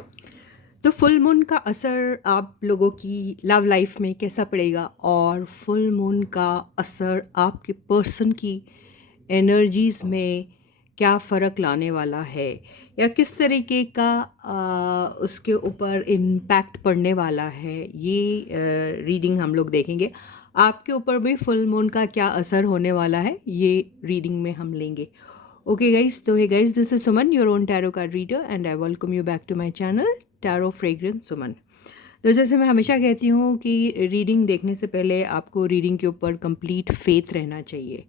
तो full moon का असर आप लोगों की लव लाइफ में कैसा पड़ेगा और फुल मून का असर आपके पर्सन की एनर्जीज़ में क्या फ़र्क लाने वाला है या किस तरीके का उसके ऊपर इम्पैक्ट पड़ने वाला है, ये रीडिंग हम लोग देखेंगे। आपके ऊपर भी फुल मून का क्या असर होने वाला है, ये रीडिंग में हम लेंगे। Okay guys, so hey guys, this is Suman, your own tarot card reader and I welcome you back to my channel Tarot Fragrance Suman। तो जैसे मैं हमेशा कहती हूँ कि रीडिंग देखने से पहले आपको रीडिंग के ऊपर कंप्लीट फेथ रहना चाहिए।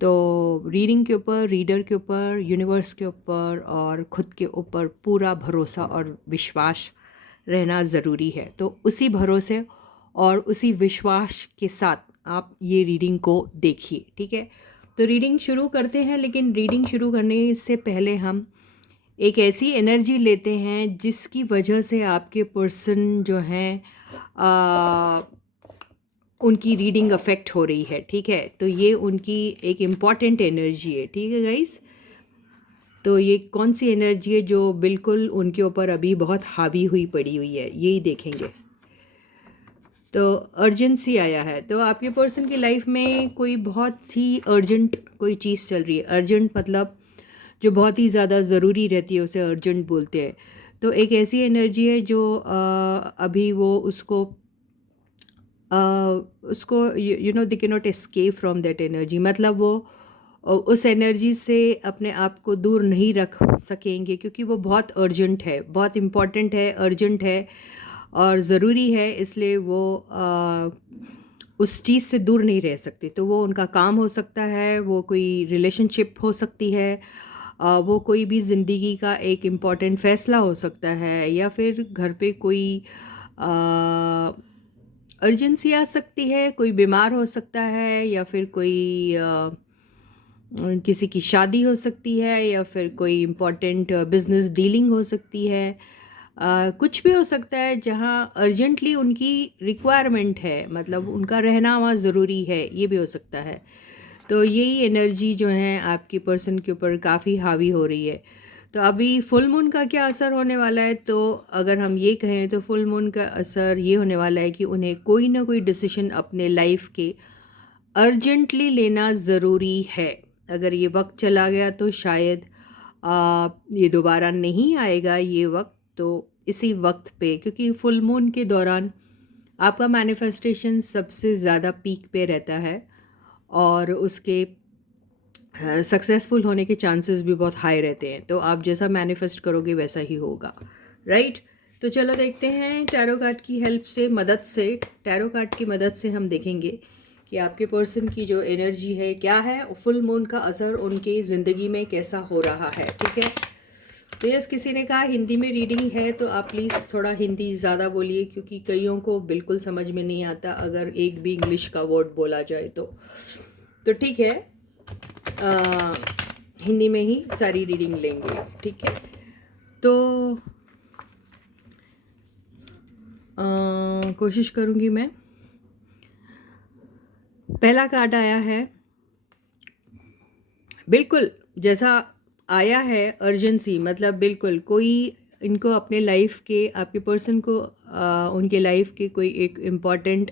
तो रीडिंग के ऊपर, रीडर के ऊपर, यूनिवर्स के ऊपर और ख़ुद के ऊपर पूरा भरोसा और विश्वास रहना ज़रूरी है। तो उसी भरोसे और उसी विश्वास के साथ आप ये रीडिंग को देखिए, ठीक है। तो रीडिंग शुरू करते हैं, लेकिन रीडिंग शुरू करने से पहले हम एक ऐसी एनर्जी लेते हैं जिसकी वजह से आपके पर्सन जो हैं उनकी रीडिंग अफेक्ट हो रही है, ठीक है। तो ये उनकी एक इम्पॉर्टेंट एनर्जी है, ठीक है गाइस। तो ये कौन सी एनर्जी है जो बिल्कुल उनके ऊपर अभी बहुत हावी हुई पड़ी हुई है, यही देखेंगे। तो अर्जेंसी आया है, तो आपके पर्सन की लाइफ में कोई बहुत ही अर्जेंट कोई चीज़ चल रही है। अर्जेंट मतलब जो बहुत ही ज़्यादा ज़रूरी रहती है उसे अर्जेंट बोलते हैं। तो एक ऐसी एनर्जी है जो अभी वो उसको you know they can not escape from that energy. मतलब वो उस एनर्जी से अपने आप को दूर नहीं रख सकेंगे क्योंकि वो बहुत अर्जेंट है, बहुत इम्पॉर्टेंट है, अर्जेंट है और ज़रूरी है, इसलिए वो उस चीज़ से दूर नहीं रह सकते। तो वो उनका काम हो सकता है, वो कोई रिलेशनशिप हो सकती है, वो कोई भी ज़िंदगी का एक इम्पॉर्टेंट फ़ैसला हो सकता है, या फिर घर पे कोई अर्जेंसी आ सकती है, कोई बीमार हो सकता है, या फिर कोई किसी की शादी हो सकती है, या फिर कोई इम्पॉर्टेंट बिजनेस डीलिंग हो सकती है। कुछ भी हो सकता है जहाँ अर्जेंटली उनकी रिक्वायरमेंट है, मतलब उनका रहना वहाँ ज़रूरी है, ये भी हो सकता है। तो यही एनर्जी जो है आपकी पर्सन के ऊपर काफ़ी हावी हो रही है। तो अभी फुल मून का क्या असर होने वाला है, तो अगर हम ये कहें तो फुल मून का असर ये होने वाला है कि उन्हें कोई ना कोई डिसीजन अपने लाइफ के अर्जेंटली लेना ज़रूरी है। अगर ये वक्त चला गया तो शायद ये दोबारा नहीं आएगा ये वक्त। तो इसी वक्त पे, क्योंकि फुल मून के दौरान आपका मैनिफेस्टेशन सबसे ज़्यादा पीक पे रहता है और उसके सक्सेसफुल होने के चांसेस भी बहुत हाई रहते हैं। तो आप जैसा मैनिफेस्ट करोगे वैसा ही होगा, राइट। तो चलो देखते हैं टैरो कार्ड की हेल्प से, मदद से, टैरो कार्ड की मदद से हम देखेंगे कि आपके पर्सन की जो एनर्जी है क्या है, फुल मून का असर उनकी ज़िंदगी में कैसा हो रहा है, ठीक है। तो यस, किसी ने कहा हिंदी में रीडिंग है, तो आप प्लीज़ थोड़ा हिंदी ज़्यादा बोलिए क्योंकि कईयों को बिल्कुल समझ में नहीं आता अगर एक भी इंग्लिश का वर्ड बोला जाए तो ठीक है, हिंदी में ही सारी रीडिंग लेंगे, ठीक है। तो कोशिश करूँगी मैं। पहला कार्ड आया है, बिल्कुल जैसा आया है अर्जेंसी, मतलब बिल्कुल कोई इनको अपने लाइफ के, आपके पर्सन को उनके लाइफ के कोई एक इम्पॉर्टेंट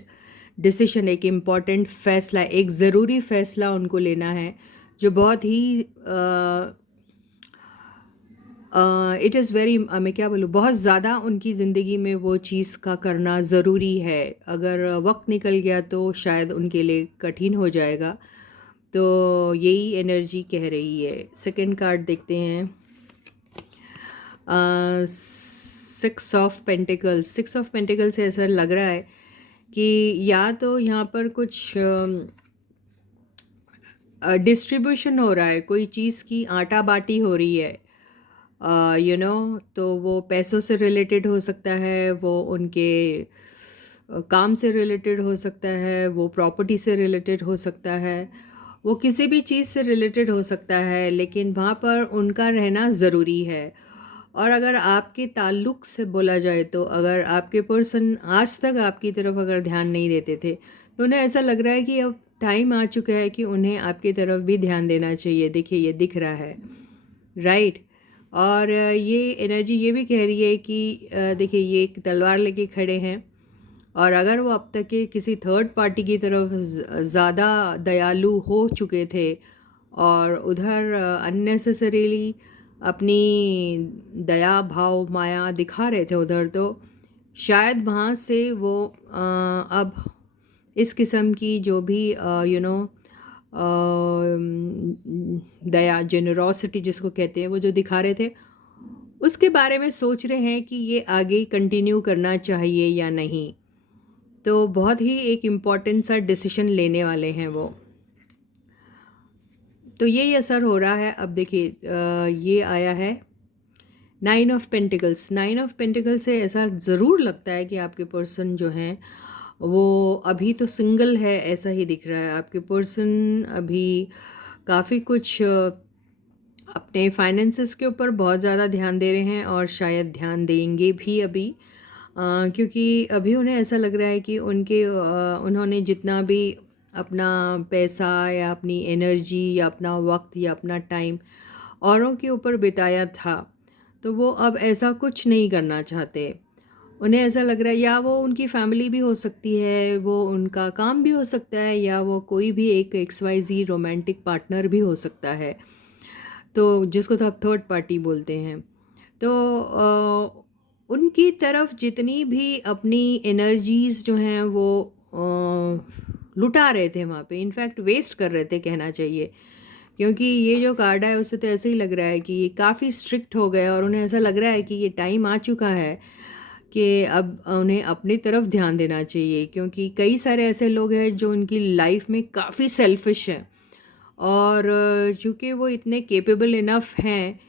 डिसीशन, एक इम्पॉर्टेंट फ़ैसला, एक ज़रूरी फ़ैसला उनको लेना है जो बहुत ही इट इज़ वेरी, मैं क्या बोलूँ, बहुत ज़्यादा उनकी ज़िंदगी में वो चीज़ का करना ज़रूरी है। अगर वक्त निकल गया तो शायद उनके लिए कठिन हो जाएगा। तो यही एनर्जी कह रही है। सेकंड कार्ड देखते हैं, six of pentacles. Six of pentacle से ऐसा लग रहा है कि या तो यहाँ पर कुछ डिस्ट्रीब्यूशन हो रहा है, कोई चीज़ की आटा बाटी हो रही है, तो वो पैसों से रिलेटेड हो सकता है, वो उनके काम से रिलेटेड हो सकता है, वो प्रॉपर्टी से रिलेटेड हो सकता है, वो किसी भी चीज़ से रिलेटेड हो सकता है, लेकिन वहाँ पर उनका रहना ज़रूरी है। और अगर आपके ताल्लुक़ से बोला जाए तो अगर आपके पर्सन आज तक आपकी तरफ अगर ध्यान नहीं देते थे तो उन्हें ऐसा लग रहा है कि अब टाइम आ चुका है कि उन्हें आपकी तरफ भी ध्यान देना चाहिए। देखिए ये दिख रहा है, राइट। और ये एनर्जी ये भी कह रही है कि देखिए ये एक तलवार लेके खड़े हैं, और अगर वो अब तक के किसी थर्ड पार्टी की तरफ ज़्यादा दयालु हो चुके थे और उधर अननेसेसरीली अपनी दया भाव माया दिखा रहे थे उधर, तो शायद वहाँ से वो अब इस किस्म की जो भी दया जेनरोसिटी जिसको कहते हैं वो जो दिखा रहे थे, उसके बारे में सोच रहे हैं कि ये आगे कंटिन्यू करना चाहिए या नहीं। तो बहुत ही एक इम्पॉर्टेंट सा डिसीजन लेने वाले हैं वो। तो यही असर हो रहा है। अब देखिए ये आया है 9 ऑफ पेंटिकल्स। 9 ऑफ पेंटिकल्स से ऐसा ज़रूर लगता है कि आपके पर्सन जो हैं वो अभी तो सिंगल है, ऐसा ही दिख रहा है। आपके पर्सन अभी काफ़ी कुछ अपने फाइनेंसेस के ऊपर बहुत ज़्यादा ध्यान दे रहे हैं, और शायद ध्यान देंगे भी अभी, क्योंकि अभी उन्हें ऐसा लग रहा है कि उन्होंने जितना भी अपना पैसा या अपनी एनर्जी या अपना वक्त या अपना टाइम औरों के ऊपर बिताया था, तो वो अब ऐसा कुछ नहीं करना चाहते। उन्हें ऐसा लग रहा है, या वो उनकी फैमिली भी हो सकती है, वो उनका काम भी हो सकता है, या वो कोई भी एक XYZ रोमांटिक पार्टनर भी हो सकता है, तो जिसको तो आप थर्ड पार्टी बोलते हैं। तो उनकी तरफ जितनी भी अपनी एनर्जीज़ जो हैं वो लुटा रहे थे वहाँ पे, इनफैक्ट वेस्ट कर रहे थे कहना चाहिए, क्योंकि ये जो कार्ड है उससे तो ऐसे ही लग रहा है कि ये काफ़ी स्ट्रिक्ट हो गए, और उन्हें ऐसा लग रहा है कि ये टाइम आ चुका है कि अब उन्हें अपनी तरफ ध्यान देना चाहिए, क्योंकि कई सारे ऐसे लोग हैं जो उनकी लाइफ में काफ़ी सेल्फिश हैं, और चूँकि वो इतने कैपेबल इनफ हैं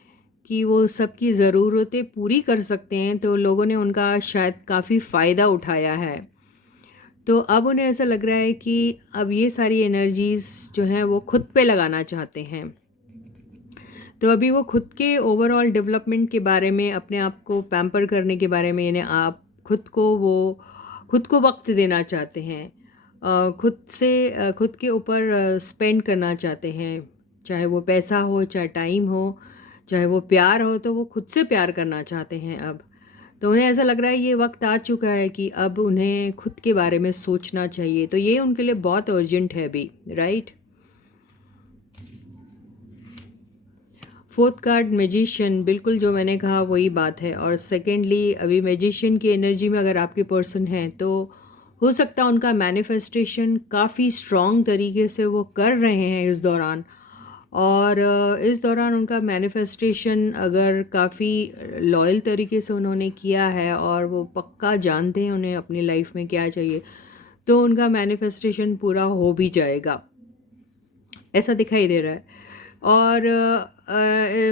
कि वो सबकी ज़रूरतें पूरी कर सकते हैं, तो लोगों ने उनका शायद काफ़ी फ़ायदा उठाया है। तो अब उन्हें ऐसा लग रहा है कि अब ये सारी एनर्जीज़ जो हैं वो खुद पे लगाना चाहते हैं। तो अभी वो खुद के ओवरऑल डेवलपमेंट के बारे में, अपने आप को पैम्पर करने के बारे में, यानी आप खुद को वक्त देना चाहते हैं, खुद के ऊपर स्पेंड करना चाहते हैं, चाहे वो पैसा हो, चाहे टाइम हो, चाहे वो प्यार हो, तो वो खुद से प्यार करना चाहते हैं अब। तो उन्हें ऐसा लग रहा है ये वक्त आ चुका है कि अब उन्हें खुद के बारे में सोचना चाहिए, तो ये उनके लिए बहुत अर्जेंट है अभी, राइट। फोर्थ कार्ड मैजिशियन, बिल्कुल जो मैंने कहा वही बात है। और सेकेंडली अभी मैजिशियन की एनर्जी में अगर आपके पर्सन हैं, तो हो सकता है उनका मैनिफेस्टेशन काफ़ी स्ट्रॉन्ग तरीके से वो कर रहे हैं इस दौरान, और इस दौरान उनका मैनिफेस्टेशन अगर काफ़ी लॉयल तरीके से उन्होंने किया है और वो पक्का जानते हैं उन्हें अपनी लाइफ में क्या चाहिए, तो उनका मैनिफेस्टेशन पूरा हो भी जाएगा, ऐसा दिखाई दे रहा है। और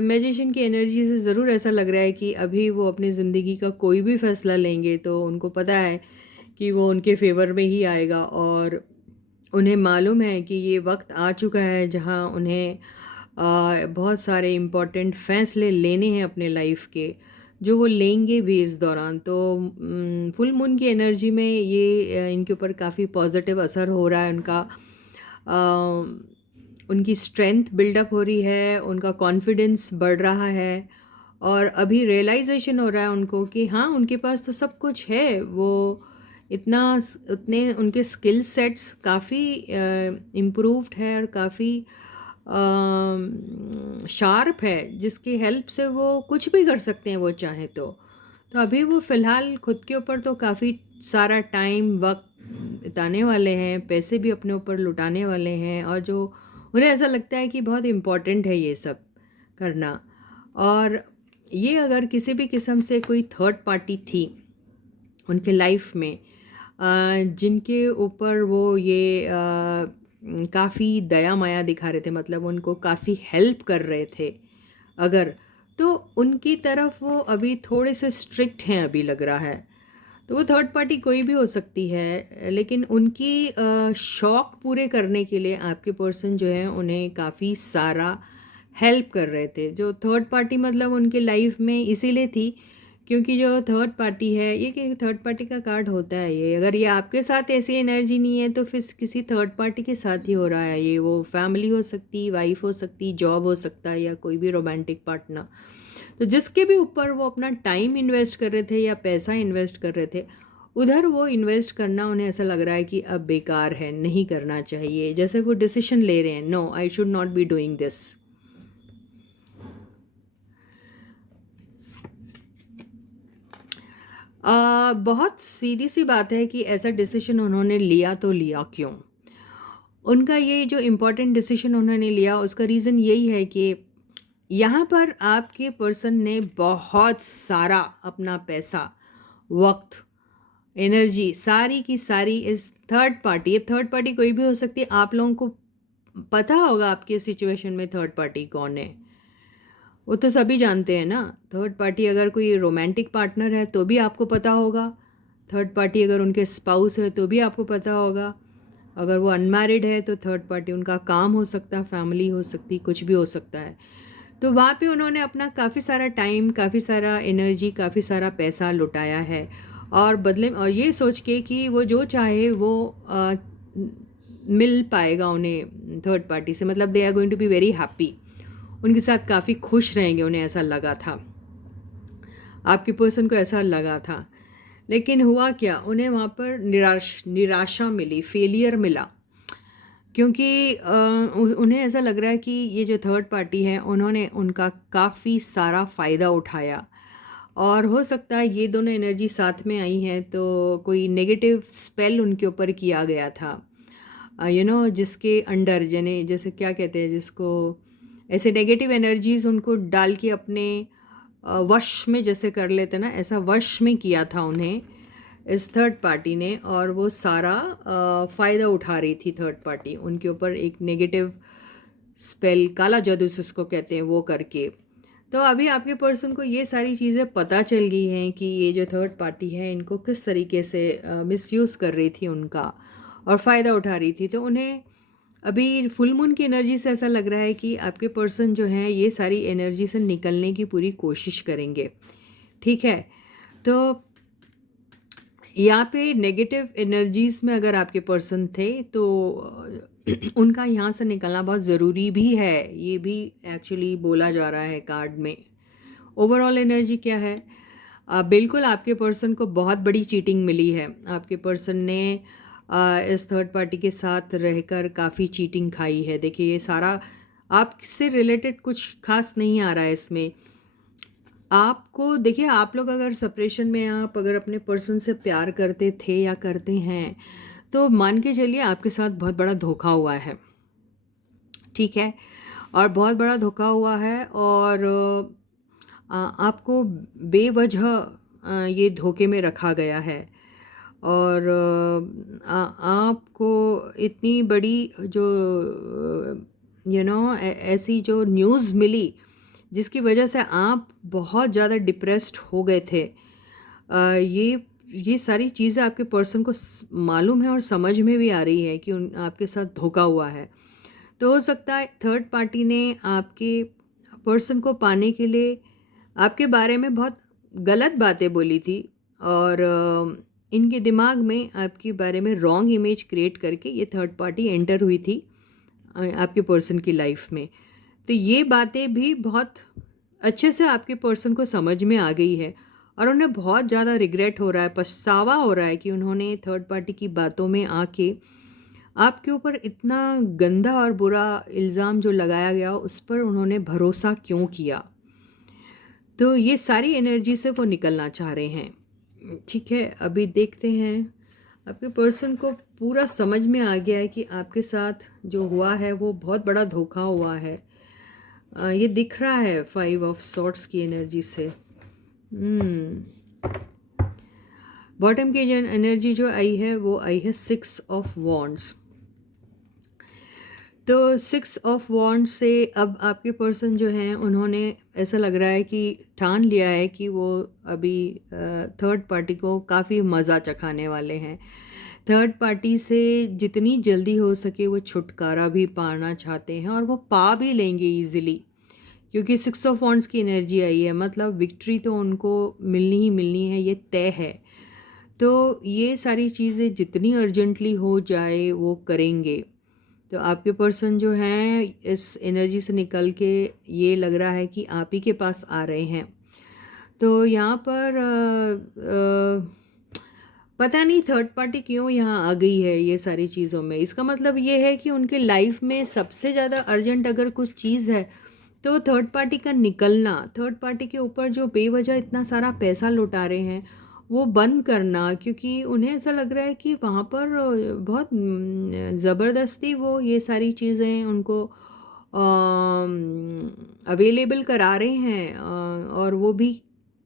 मैजिशियन की एनर्जी से ज़रूर ऐसा लग रहा है कि अभी वो अपनी ज़िंदगी का कोई भी फ़ैसला लेंगे तो उनको पता है कि वो उनके फेवर में ही आएगा, और उन्हें मालूम है कि ये वक्त आ चुका है जहाँ उन्हें बहुत सारे इम्पोर्टेंट फ़ैसले लेने हैं अपने लाइफ के, जो वो लेंगे भी इस दौरान। तो फुल मून की एनर्जी में ये इनके ऊपर काफ़ी पॉजिटिव असर हो रहा है उनका। उनकी स्ट्रेंथ बिल्डअप हो रही है, उनका कॉन्फिडेंस बढ़ रहा है, और अभी रियलाइजेशन हो रहा है उनको कि हाँ उनके पास तो सब कुछ है, वो उतने उनके स्किल सेट्स काफ़ी इम्प्रूव्ड है और काफ़ी शार्प है, जिसकी हेल्प से वो कुछ भी कर सकते हैं वो चाहें तो अभी वो फ़िलहाल खुद के ऊपर तो काफ़ी सारा टाइम वक्त बिताने वाले हैं, पैसे भी अपने ऊपर लुटाने वाले हैं, और जो उन्हें ऐसा लगता है कि बहुत इम्पॉर्टेंट है ये सब करना। और ये अगर किसी भी किस्म से कोई थर्ड पार्टी थी उनके लाइफ में, जिनके ऊपर वो ये काफ़ी दया माया दिखा रहे थे, मतलब उनको काफ़ी हेल्प कर रहे थे अगर, तो उनकी तरफ वो अभी थोड़े से स्ट्रिक्ट हैं अभी लग रहा है। तो वो थर्ड पार्टी कोई भी हो सकती है, लेकिन उनकी शौक़ पूरे करने के लिए आपके पर्सन जो है उन्हें काफ़ी सारा हेल्प कर रहे थे। जो थर्ड पार्टी मतलब उनके लाइफ में इसीलिए थी क्योंकि जो थर्ड पार्टी है, ये कि थर्ड पार्टी का कार्ड होता है ये, अगर ये आपके साथ ऐसी एनर्जी नहीं है तो फिर किसी थर्ड पार्टी के साथ ही हो रहा है ये। वो फैमिली हो सकती, वाइफ हो सकती, जॉब हो सकता है, या कोई भी रोमांटिक पार्टनर। तो जिसके भी ऊपर वो अपना टाइम इन्वेस्ट कर रहे थे या पैसा इन्वेस्ट कर रहे थे, उधर वो इन्वेस्ट करना उन्हें ऐसा लग रहा है कि अब बेकार है, नहीं करना चाहिए। जैसे वो डिसीजन ले रहे हैं, no I should not be doing this. बहुत सीधी सी बात है कि ऐसा डिसीजन उन्होंने लिया तो लिया क्यों। उनका ये जो इम्पोर्टेंट डिसीजन उन्होंने लिया उसका रीज़न यही है कि यहाँ पर आपके पर्सन ने बहुत सारा अपना पैसा, वक्त, एनर्जी सारी की सारी इस थर्ड पार्टी, ये थर्ड पार्टी कोई भी हो सकती है। आप लोगों को पता होगा आपके सिचुएशन में थर्ड पार्टी कौन है, वो तो सभी जानते हैं ना। थर्ड पार्टी अगर कोई रोमांटिक पार्टनर है तो भी आपको पता होगा, थर्ड पार्टी अगर उनके स्पाउस है तो भी आपको पता होगा, अगर वो अनमैरिड है तो थर्ड पार्टी उनका काम हो सकता है, फैमिली हो सकती, कुछ भी हो सकता है। तो वहाँ पे उन्होंने अपना काफ़ी सारा टाइम, काफ़ी सारा एनर्जी, काफ़ी सारा पैसा लुटाया है, और बदले और ये सोच के कि वो जो चाहे वो मिल पाएगा उन्हें थर्ड पार्टी से, मतलब they are going to be very happy, उनके साथ काफ़ी खुश रहेंगे, उन्हें ऐसा लगा था, आपके पर्सन को ऐसा लगा था। लेकिन हुआ क्या, उन्हें वहाँ पर निराशा मिली, फेलियर मिला, क्योंकि उन्हें ऐसा लग रहा है कि ये जो थर्ड पार्टी है उन्होंने उनका काफ़ी सारा फ़ायदा उठाया, और हो सकता है ये दोनों एनर्जी साथ में आई हैं तो कोई नेगेटिव स्पेल उनके ऊपर किया गया था, जिसके अंडर जैसे क्या कहते हैं जिसको, ऐसे नेगेटिव एनर्जीज उनको डाल के अपने वश में जैसे कर लेते ना, ऐसा वश में किया था उन्हें इस थर्ड पार्टी ने, और वो सारा फ़ायदा उठा रही थी थर्ड पार्टी उनके ऊपर, एक नेगेटिव स्पेल, काला जादू जिसको कहते हैं, वो करके। तो अभी आपके पर्सन को ये सारी चीज़ें पता चल गई हैं कि ये जो थर्ड पार्टी है इनको किस तरीके से मिसयूज़ कर रही थी उनका और फ़ायदा उठा रही थी। तो उन्हें अभी फुल मून की एनर्जी से ऐसा लग रहा है कि आपके पर्सन जो हैं ये सारी एनर्जी से निकलने की पूरी कोशिश करेंगे, ठीक है। तो यहाँ पे नेगेटिव एनर्जीज में अगर आपके पर्सन थे तो उनका यहाँ से निकलना बहुत ज़रूरी भी है, ये भी एक्चुअली बोला जा रहा है कार्ड में। ओवरऑल एनर्जी क्या है, बिल्कुल आपके पर्सन को बहुत बड़ी चीटिंग मिली है, आपके पर्सन ने इस थर्ड पार्टी के साथ रहकर काफ़ी चीटिंग खाई है। देखिए ये सारा आपसे रिलेटेड कुछ खास नहीं आ रहा है इसमें। आपको देखिए, आप लोग अगर सेपरेशन में, आप अगर अपने पर्सन से प्यार करते थे या करते हैं तो मान के चलिए आपके साथ बहुत बड़ा धोखा हुआ है, ठीक है, और बहुत बड़ा धोखा हुआ है, और आपको बेवजह ये धोखे में रखा गया है, और आपको इतनी बड़ी जो ऐसी जो न्यूज़ मिली जिसकी वजह से आप बहुत ज़्यादा डिप्रेस्ड हो गए थे। ये सारी चीज़ें आपके पर्सन को मालूम है और समझ में भी आ रही है कि आपके साथ धोखा हुआ है। तो हो सकता है थर्ड पार्टी ने आपके पर्सन को पाने के लिए आपके बारे में बहुत गलत बातें बोली थी, और इनके दिमाग में आपके बारे में रॉन्ग इमेज क्रिएट करके ये थर्ड पार्टी एंटर हुई थी आपके पर्सन की लाइफ में। तो ये बातें भी बहुत अच्छे से आपके पर्सन को समझ में आ गई है, और उन्हें बहुत ज़्यादा रिग्रेट हो रहा है, पछतावा हो रहा है कि उन्होंने थर्ड पार्टी की बातों में आके आपके ऊपर इतना गंदा और बुरा इल्ज़ाम जो लगाया गया उस पर उन्होंने भरोसा क्यों किया। तो ये सारी एनर्जी से वो निकलना चाह रहे हैं, ठीक है। अभी देखते हैं, आपके पर्सन को पूरा समझ में आ गया है कि आपके साथ जो हुआ है वो बहुत बड़ा धोखा हुआ है। ये दिख रहा है 5 ऑफ सॉर्ट्स की एनर्जी से। बॉटम की एनर्जी जो आई है वो आई है 6 ऑफ वॉन्ड्स। तो 6 ऑफ वॉन्ड से अब आपके पर्सन जो हैं उन्होंने ऐसा लग रहा है कि ठान लिया है कि वो अभी थर्ड पार्टी को काफ़ी मज़ा चखाने वाले हैं। थर्ड पार्टी से जितनी जल्दी हो सके वो छुटकारा भी पाना चाहते हैं, और वो पा भी लेंगे ईज़िली, क्योंकि 6 ऑफ वॉन्ड्स की एनर्जी आई है, मतलब विक्ट्री तो उनको मिलनी ही मिलनी है, ये तय है। तो ये सारी चीज़ें जितनी अर्जेंटली हो जाए वो करेंगे। तो आपके पर्सन जो हैं इस एनर्जी से निकल के ये लग रहा है कि आप ही के पास आ रहे हैं। तो यहाँ पर पता नहीं थर्ड पार्टी क्यों यहाँ आ गई है ये सारी चीज़ों में। इसका मतलब ये है कि उनके लाइफ में सबसे ज़्यादा अर्जेंट अगर कुछ चीज़ है तो थर्ड पार्टी का निकलना, थर्ड पार्टी के ऊपर जो बेवजह इतना सारा पैसा लुटा रहे हैं वो बंद करना, क्योंकि उन्हें ऐसा लग रहा है कि वहाँ पर बहुत ज़बरदस्ती वो ये सारी चीज़ें उनको अवेलेबल करा रहे हैं, और वो भी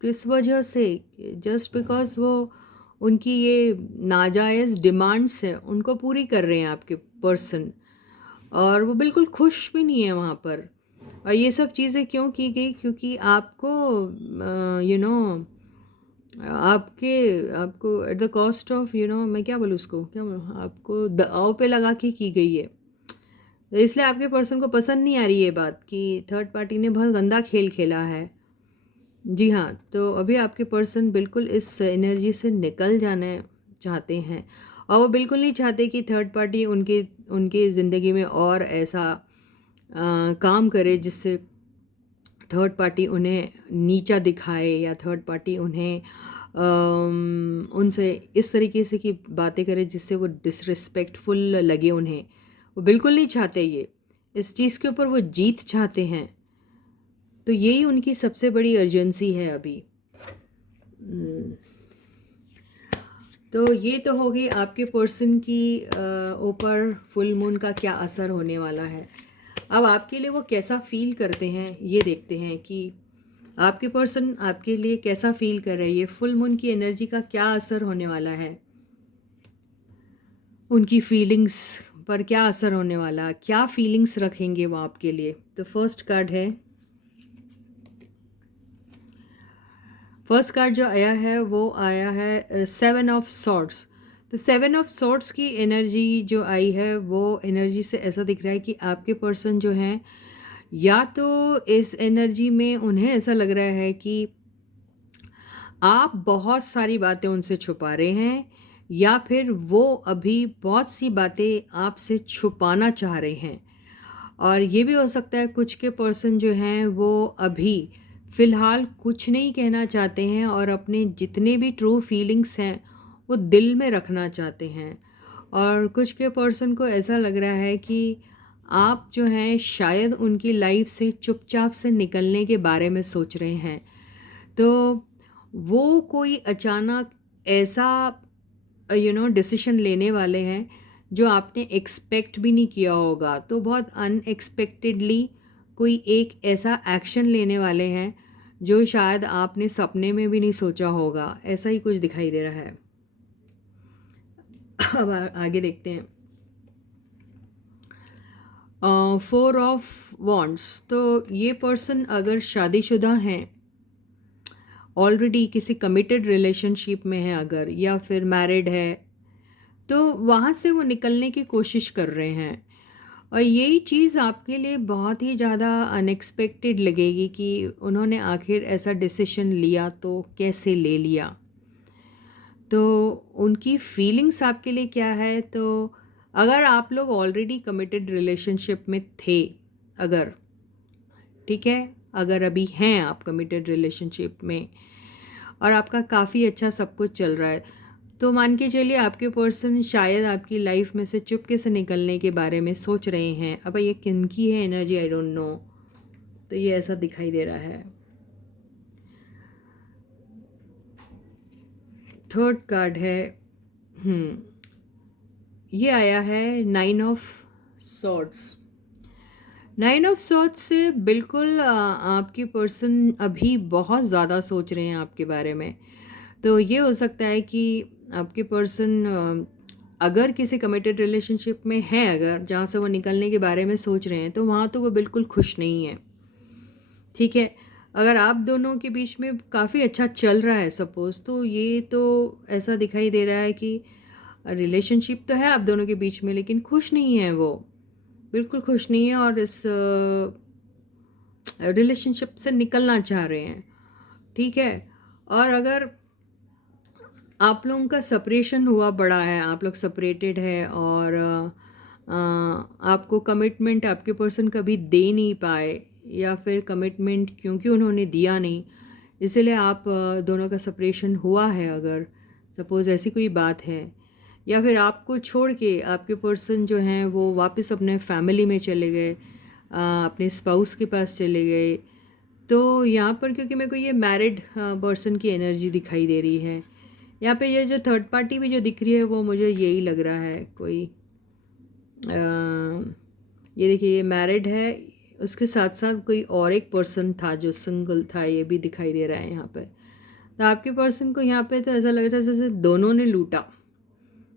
किस वजह से, जस्ट बिकॉज वो उनकी ये नाजायज़ डिमांड्स हैं उनको पूरी कर रहे हैं आपके पर्सन, और वो बिल्कुल खुश भी नहीं है वहाँ पर। और ये सब चीज़ें क्यों की गई, क्योंकि आपको आपके आपको एट द कॉस्ट ऑफ मैं क्या बोलूँ उसको, क्या बोलूँ, आपको दाव पे लगा के की गई है। तो इसलिए आपके पर्सन को पसंद नहीं आ रही ये बात कि थर्ड पार्टी ने बहुत गंदा खेल खेला है। जी हाँ, तो अभी आपके पर्सन बिल्कुल इस एनर्जी से निकल जाना चाहते हैं, और वो बिल्कुल नहीं चाहते कि थर्ड पार्टी उनके उनकी ज़िंदगी में और ऐसा काम करे जिससे थर्ड पार्टी उन्हें नीचा दिखाए, या थर्ड पार्टी उन्हें उनसे इस तरीके से की बातें करे जिससे वो डिसरिस्पेक्टफुल लगे उन्हें। वो बिल्कुल नहीं चाहते ये, इस चीज़ के ऊपर वो जीत चाहते हैं। तो यही उनकी सबसे बड़ी अर्जेंसी है अभी। तो ये तो हो गई आपके पर्सन की ऊपर फुल मून का क्या असर होने वाला है। अब आपके लिए वो कैसा फील करते हैं ये देखते हैं कि आपके पर्सन आपके लिए कैसा फील कर रहे हैं। ये फुल मून की एनर्जी का क्या असर होने वाला है, उनकी फीलिंग्स पर क्या असर होने वाला, क्या फीलिंग्स रखेंगे वो आपके लिए। तो फर्स्ट कार्ड जो आया है वो आया है 7 ऑफ सॉर्ड्स। तो 7 ऑफ सॉर्ड्स की एनर्जी जो आई है वो एनर्जी से ऐसा दिख रहा है कि आपके पर्सन जो हैं, या तो इस एनर्जी में उन्हें ऐसा लग रहा है कि आप बहुत सारी बातें उनसे छुपा रहे हैं, या फिर वो अभी बहुत सी बातें आपसे छुपाना चाह रहे हैं। और ये भी हो सकता है कुछ के पर्सन जो हैं वो अभी फ़िलहाल कुछ नहीं कहना चाहते हैं और अपने जितने भी ट्रू फीलिंग्स हैं वो दिल में रखना चाहते हैं। और कुछ के पर्सन को ऐसा लग रहा है कि आप जो हैं शायद उनकी लाइफ से चुपचाप से निकलने के बारे में सोच रहे हैं। तो वो कोई अचानक ऐसा डिसीजन लेने वाले हैं जो आपने एक्सपेक्ट भी नहीं किया होगा। तो बहुत अनएक्सपेक्टेडली कोई एक ऐसा एक्शन लेने वाले हैं जो शायद आपने सपने में भी नहीं सोचा होगा। ऐसा ही कुछ दिखाई दे रहा है। अब आगे देखते हैं। 4 ऑफ वॉन्ड्स। तो ये पर्सन अगर शादीशुदा हैं, ऑलरेडी किसी कमिटेड रिलेशनशिप में है अगर, या फिर मैरिड है, तो वहाँ से वो निकलने की कोशिश कर रहे हैं। और यही चीज़ आपके लिए बहुत ही ज़्यादा अनएक्सपेक्टेड लगेगी कि उन्होंने आखिर ऐसा डिसीजन लिया तो कैसे ले लिया। तो उनकी फीलिंग्स आपके लिए क्या है, तो अगर आप लोग ऑलरेडी कमिटेड रिलेशनशिप में थे, अगर, ठीक है, अगर अभी हैं आप कमिटेड रिलेशनशिप में और आपका काफ़ी अच्छा सब कुछ चल रहा है, तो मान के चलिए आपके पर्सन शायद आपकी लाइफ में से चुपके से निकलने के बारे में सोच रहे हैं। अब ये किन की है एनर्जी, आई डोंट नो। तो ये ऐसा दिखाई दे रहा है। थर्ड कार्ड है, ये आया है 9 ऑफ सॉर्ड्स। 9 ऑफ सॉर्ड्स से बिल्कुल आपकी पर्सन अभी बहुत ज़्यादा सोच रहे हैं आपके बारे में। तो ये हो सकता है कि आपके पर्सन अगर किसी कमिटेड रिलेशनशिप में है, अगर जहाँ से वो निकलने के बारे में सोच रहे हैं, तो वहाँ तो वो बिल्कुल खुश नहीं है। ठीक है, अगर आप दोनों के बीच में काफ़ी अच्छा चल रहा है सपोज़, तो ये तो ऐसा दिखाई दे रहा है कि रिलेशनशिप तो है आप दोनों के बीच में, लेकिन खुश नहीं है वो, बिल्कुल खुश नहीं है, और इस रिलेशनशिप से निकलना चाह रहे हैं। ठीक है, और अगर आप लोगों का सेपरेशन हुआ बड़ा है, आप लोग सेपरेटेड है, और आपको कमिटमेंट आपके पर्सन कभी दे नहीं पाए, या फिर कमिटमेंट क्योंकि उन्होंने दिया नहीं, इसीलिए आप दोनों का सेपरेशन हुआ है, अगर सपोज़ ऐसी कोई बात है, या फिर आपको छोड़ के आपके पर्सन जो हैं वो वापस अपने फैमिली में चले गए, अपने स्पाउस के पास चले गए। तो यहाँ पर क्योंकि मेरे को ये मैरिड पर्सन की एनर्जी दिखाई दे रही है, यहाँ पे ये जो थर्ड पार्टी भी जो दिख रही है वो मुझे यही लग रहा है, कोई ये देखिए ये मैरिड है, उसके साथ साथ कोई और एक पर्सन था जो सिंगल था, ये भी दिखाई दे रहा है यहाँ पे। तो आपके पर्सन को यहाँ पे तो ऐसा लग रहा है जैसे दोनों ने लूटा,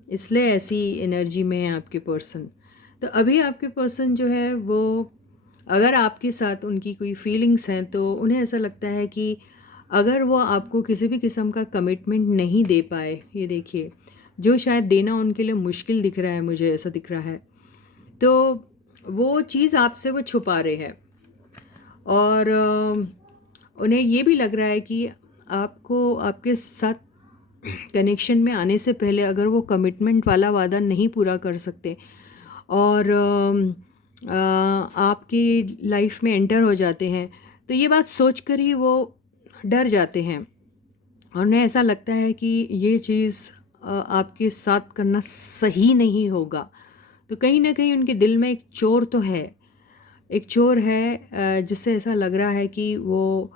इसलिए ऐसी एनर्जी में है आपके पर्सन। तो अभी आपके पर्सन जो है वो, अगर आपके साथ उनकी कोई फीलिंग्स हैं तो उन्हें ऐसा लगता है कि अगर वो आपको किसी भी किस्म का कमिटमेंट नहीं दे पाए, ये देखिए जो शायद देना उनके लिए मुश्किल दिख रहा है, मुझे ऐसा दिख रहा है, तो वो चीज़ आपसे वो छुपा रहे हैं। और उन्हें ये भी लग रहा है कि आपको आपके साथ कनेक्शन में आने से पहले अगर वो कमिटमेंट वाला वादा नहीं पूरा कर सकते और आपकी लाइफ में एंटर हो जाते हैं, तो ये बात सोचकर ही वो डर जाते हैं, और उन्हें ऐसा लगता है कि ये चीज़ आपके साथ करना सही नहीं होगा। तो कहीं ना कहीं उनके दिल में एक चोर तो है, एक चोर है, जिससे ऐसा लग रहा है कि वो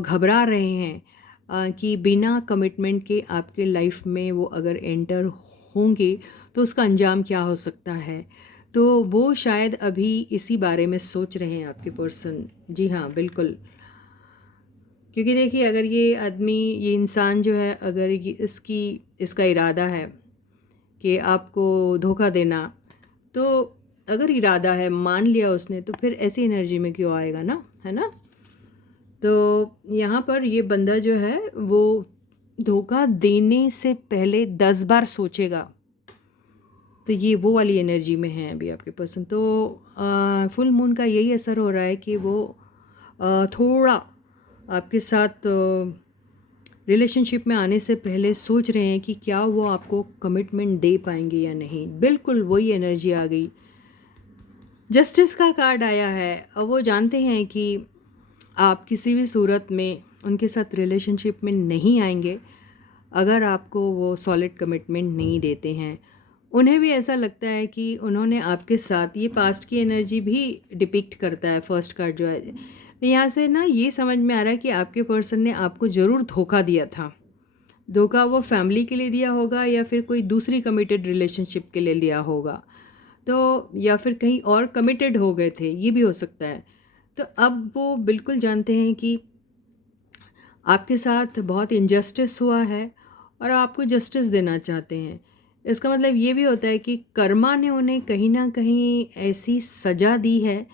घबरा रहे हैं कि बिना कमिटमेंट के आपके लाइफ में वो अगर एंटर होंगे तो उसका अंजाम क्या हो सकता है। तो वो शायद अभी इसी बारे में सोच रहे हैं आपके पर्सन। जी हाँ, बिल्कुल। क्योंकि देखिए अगर ये आदमी, ये इंसान जो है, अगर ये इसका इरादा है कि आपको धोखा देना, तो अगर इरादा है, मान लिया उसने, तो फिर ऐसी एनर्जी में क्यों आएगा ना, है ना। तो यहाँ पर ये बंदा जो है वो धोखा देने से पहले 10 बार सोचेगा। तो ये वो वाली एनर्जी में है अभी आपके पर्सन। तो फुल मून का यही असर हो रहा है कि वो थोड़ा आपके साथ रिलेशनशिप में आने से पहले सोच रहे हैं कि क्या वो आपको कमिटमेंट दे पाएंगे या नहीं। बिल्कुल वही एनर्जी आ गई, जस्टिस का कार्ड आया है। और वो जानते हैं कि आप किसी भी सूरत में उनके साथ रिलेशनशिप में नहीं आएंगे अगर आपको वो सॉलिड कमिटमेंट नहीं देते हैं। उन्हें भी ऐसा लगता है कि उन्होंने आपके साथ, ये पास्ट की एनर्जी भी डिपिक्ट करता है फर्स्ट कार्ड जो है। तो यहाँ से ना ये समझ में आ रहा है कि आपके पर्सन ने आपको ज़रूर धोखा दिया था। धोखा वो फैमिली के लिए दिया होगा या फिर कोई दूसरी कमिटेड रिलेशनशिप के लिए लिया होगा, तो या फिर कहीं और कमिटेड हो गए थे, ये भी हो सकता है। तो अब वो बिल्कुल जानते हैं कि आपके साथ बहुत इनजस्टिस हुआ है और आपको जस्टिस देना चाहते हैं। इसका मतलब ये भी होता है कि कर्मा ने उन्हें कहीं ना कहीं ऐसी सज़ा दी है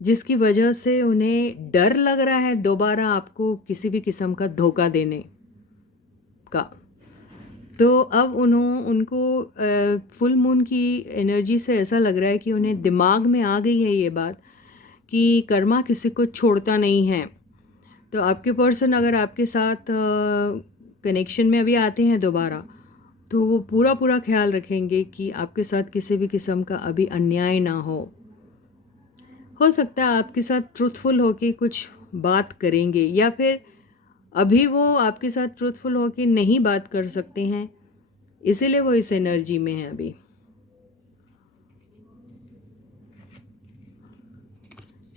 जिसकी वजह से उन्हें डर लग रहा है दोबारा आपको किसी भी किस्म का धोखा देने का। तो अब उनको फुल मून की एनर्जी से ऐसा लग रहा है कि उन्हें दिमाग में आ गई है ये बात कि कर्मा किसी को छोड़ता नहीं है। तो आपके पर्सन अगर आपके साथ कनेक्शन में अभी आते हैं दोबारा, तो वो पूरा पूरा ख्याल रखेंगे कि आपके साथ किसी भी किस्म का अभी अन्याय ना हो सकता है आपके साथ ट्रूथफुल होके कुछ बात करेंगे, या फिर अभी वो आपके साथ ट्रूथफुल होके नहीं बात कर सकते हैं, इसीलिए वो इस एनर्जी में है अभी।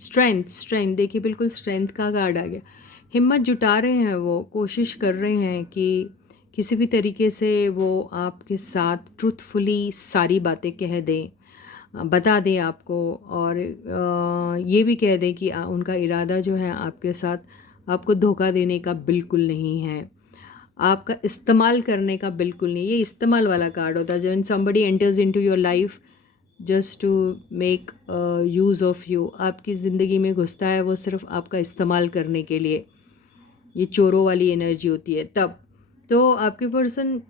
स्ट्रेंथ देखिए, बिल्कुल स्ट्रेंथ का कार्ड आ गया। हिम्मत जुटा रहे हैं, वो कोशिश कर रहे हैं कि किसी भी तरीके से वो आपके साथ ट्रूथफुली सारी बातें कह दें, बता दें आपको, और ये भी कह दें कि उनका इरादा जो है आपके साथ आपको धोखा देने का बिल्कुल नहीं है, आपका इस्तेमाल करने का बिल्कुल नहीं। ये इस्तेमाल वाला कार्ड होता है, जब somebody enters into your life just to make use of you, आपकी ज़िंदगी में घुसता है वो सिर्फ आपका इस्तेमाल करने के लिए। ये चोरों वाली एनर्जी होती है तब। तो आपके पर्सन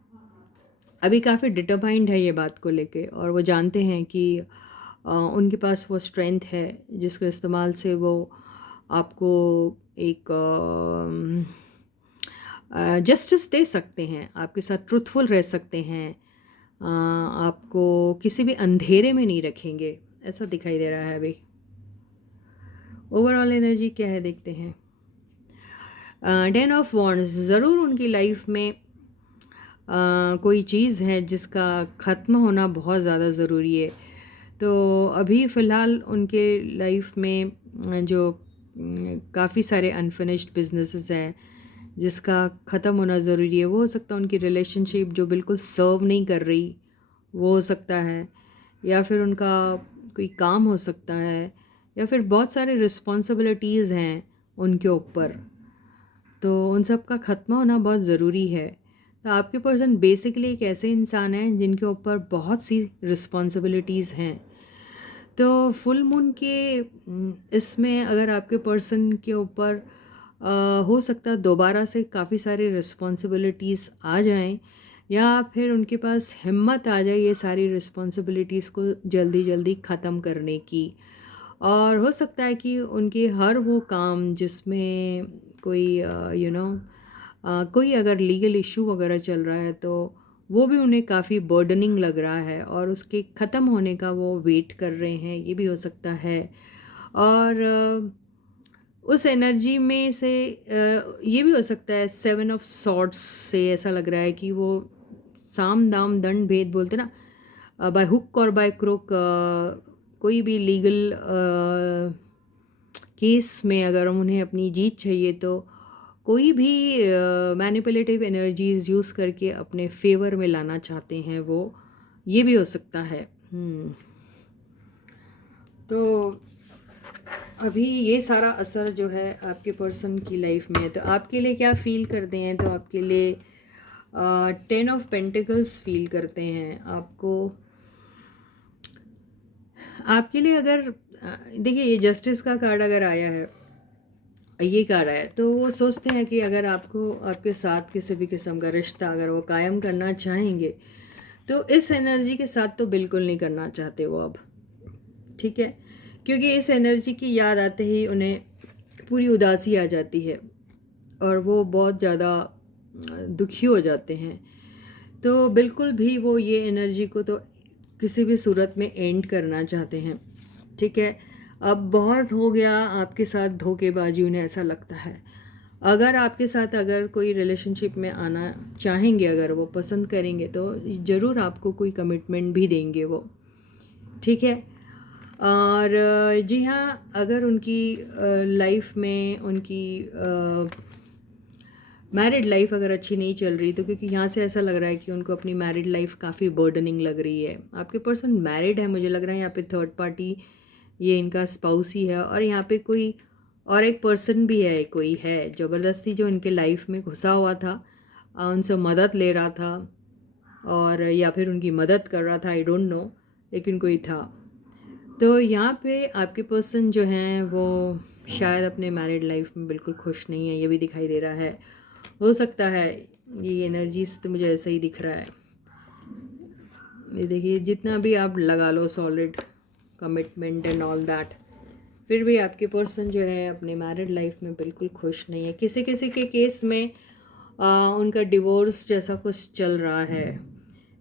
अभी काफ़ी डिटरमाइंड है ये बात को लेके, और वो जानते हैं कि उनके पास वो स्ट्रेंथ है जिसके इस्तेमाल से वो आपको एक जस्टिस दे सकते हैं, आपके साथ ट्रूथफुल रह सकते हैं, आपको किसी भी अंधेरे में नहीं रखेंगे, ऐसा दिखाई दे रहा है अभी। ओवरऑल एनर्जी क्या है देखते हैं। 10 ऑफ वॉन्ड्स, ज़रूर उनकी लाइफ में कोई चीज़ है जिसका ख़त्म होना बहुत ज़्यादा ज़रूरी है। तो अभी फ़िलहाल उनके लाइफ में जो काफ़ी सारे अनफिनिश्ड बिजनेसेस हैं जिसका ख़त्म होना ज़रूरी है। वो हो सकता है उनकी रिलेशनशिप जो बिल्कुल सर्व नहीं कर रही, वो हो सकता है, या फिर उनका कोई काम हो सकता है, या फिर बहुत सारे रिस्पॉन्सिबिलिटीज़ हैं उनके ऊपर, तो उन सब का ख़त्म होना बहुत ज़रूरी है। तो आपके पर्सन बेसिकली एक ऐसे इंसान हैं जिनके ऊपर बहुत सी रिस्पॉन्सिबिलिटीज़ हैं। तो फुल मून के इसमें अगर आपके पर्सन के ऊपर हो सकता है दोबारा से काफ़ी सारी रिस्पॉन्सिबिलिटीज़ आ जाएं, या फिर उनके पास हिम्मत आ जाए ये सारी रिस्पॉन्सिबिलिटीज़ को जल्दी जल्दी ख़त्म करने की। और हो सकता है कि उनके हर वो काम जिसमें कोई कोई अगर लीगल इशू वगैरह चल रहा है तो वो भी उन्हें काफ़ी बर्डनिंग लग रहा है और उसके ख़त्म होने का वो वेट कर रहे हैं, ये भी हो सकता है। और उस एनर्जी में से ये भी हो सकता है 7 ऑफ सॉर्ड्स से ऐसा लग रहा है कि वो साम दाम दंड भेद बोलते ना, बाय हुक और बाय क्रोक, कोई भी लीगल केस में अगर उन्हें अपनी जीत चाहिए तो कोई भी मैनिपुलेटिव एनर्जीज यूज़ करके अपने फेवर में लाना चाहते हैं वो, ये भी हो सकता है। तो अभी ये सारा असर जो है आपके पर्सन की लाइफ में है, तो आपके लिए क्या फील करते हैं, तो आपके लिए 10 ऑफ पेंटिकल्स फील करते हैं आपको। आपके लिए अगर देखिए ये जस्टिस का कार्ड अगर आया है, ये कार्ड आया, तो वो सोचते हैं कि अगर आपको आपके साथ किसी भी किस्म का रिश्ता अगर वो कायम करना चाहेंगे तो इस एनर्जी के साथ तो बिल्कुल नहीं करना चाहते वो अब, ठीक है, क्योंकि इस एनर्जी की याद आते ही उन्हें पूरी उदासी आ जाती है और वो बहुत ज़्यादा दुखी हो जाते हैं। तो बिल्कुल भी वो ये एनर्जी को तो किसी भी सूरत में एंड करना चाहते हैं, ठीक है। अब बहुत हो गया आपके साथ धोखेबाजी, उन्हें ऐसा लगता है। अगर आपके साथ अगर कोई रिलेशनशिप में आना चाहेंगे, अगर वो पसंद करेंगे तो ज़रूर आपको कोई कमिटमेंट भी देंगे वो, ठीक है। और जी हाँ, अगर उनकी लाइफ में उनकी मैरिड लाइफ अगर अच्छी नहीं चल रही, तो क्योंकि यहाँ से ऐसा लग रहा है कि उनको अपनी मैरिड लाइफ काफ़ी बर्डनिंग लग रही है। आपके पर्सन मैरिड है, मुझे लग रहा है यहाँ पे थर्ड पार्टी ये इनका स्पाउस ही है, और यहाँ पे कोई और एक पर्सन भी है, कोई है ज़बरदस्ती जो इनके लाइफ में घुसा हुआ था, उनसे मदद ले रहा था, और या फिर उनकी मदद कर रहा था, आई डोंट नो, लेकिन कोई था। तो यहाँ पे आपके पर्सन जो हैं वो शायद अपने मैरिड लाइफ में बिल्कुल खुश नहीं है, ये भी दिखाई दे रहा है। हो सकता है, ये एनर्जीज तो मुझे ऐसा ही दिख रहा है। ये देखिए, जितना भी आप लगा लो solid commitment and all that, फिर भी आपके पर्सन जो है अपने मैरिड लाइफ में बिल्कुल खुश नहीं है। किसी किसी के केस में उनका डिवोर्स जैसा कुछ चल रहा है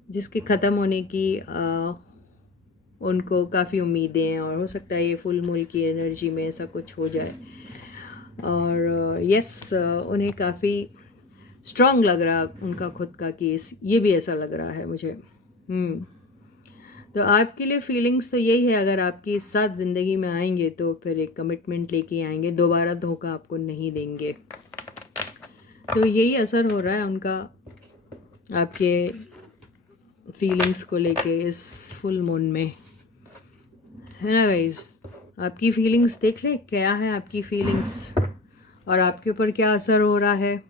जिसके ख़त्म होने की उनको काफ़ी उम्मीदें हैं, और हो सकता है ये फुल मून की एनर्जी में ऐसा कुछ हो जाए। और यस, उन्हें काफ़ी स्ट्रॉन्ग लग रहा उनका खुद का केस, ये भी ऐसा लग रहा है मुझे। तो आपके लिए फीलिंग्स तो यही है, अगर आपके साथ ज़िंदगी में आएंगे तो फिर एक कमिटमेंट लेके आएंगे, दोबारा धोखा आपको नहीं देंगे। तो यही असर हो रहा है उनका आपके फीलिंग्स को लेके इस फुल मून में, है ना गाइस। आपकी फीलिंग्स देख ले, क्या है आपकी फीलिंग्स और आपके ऊपर क्या असर हो रहा है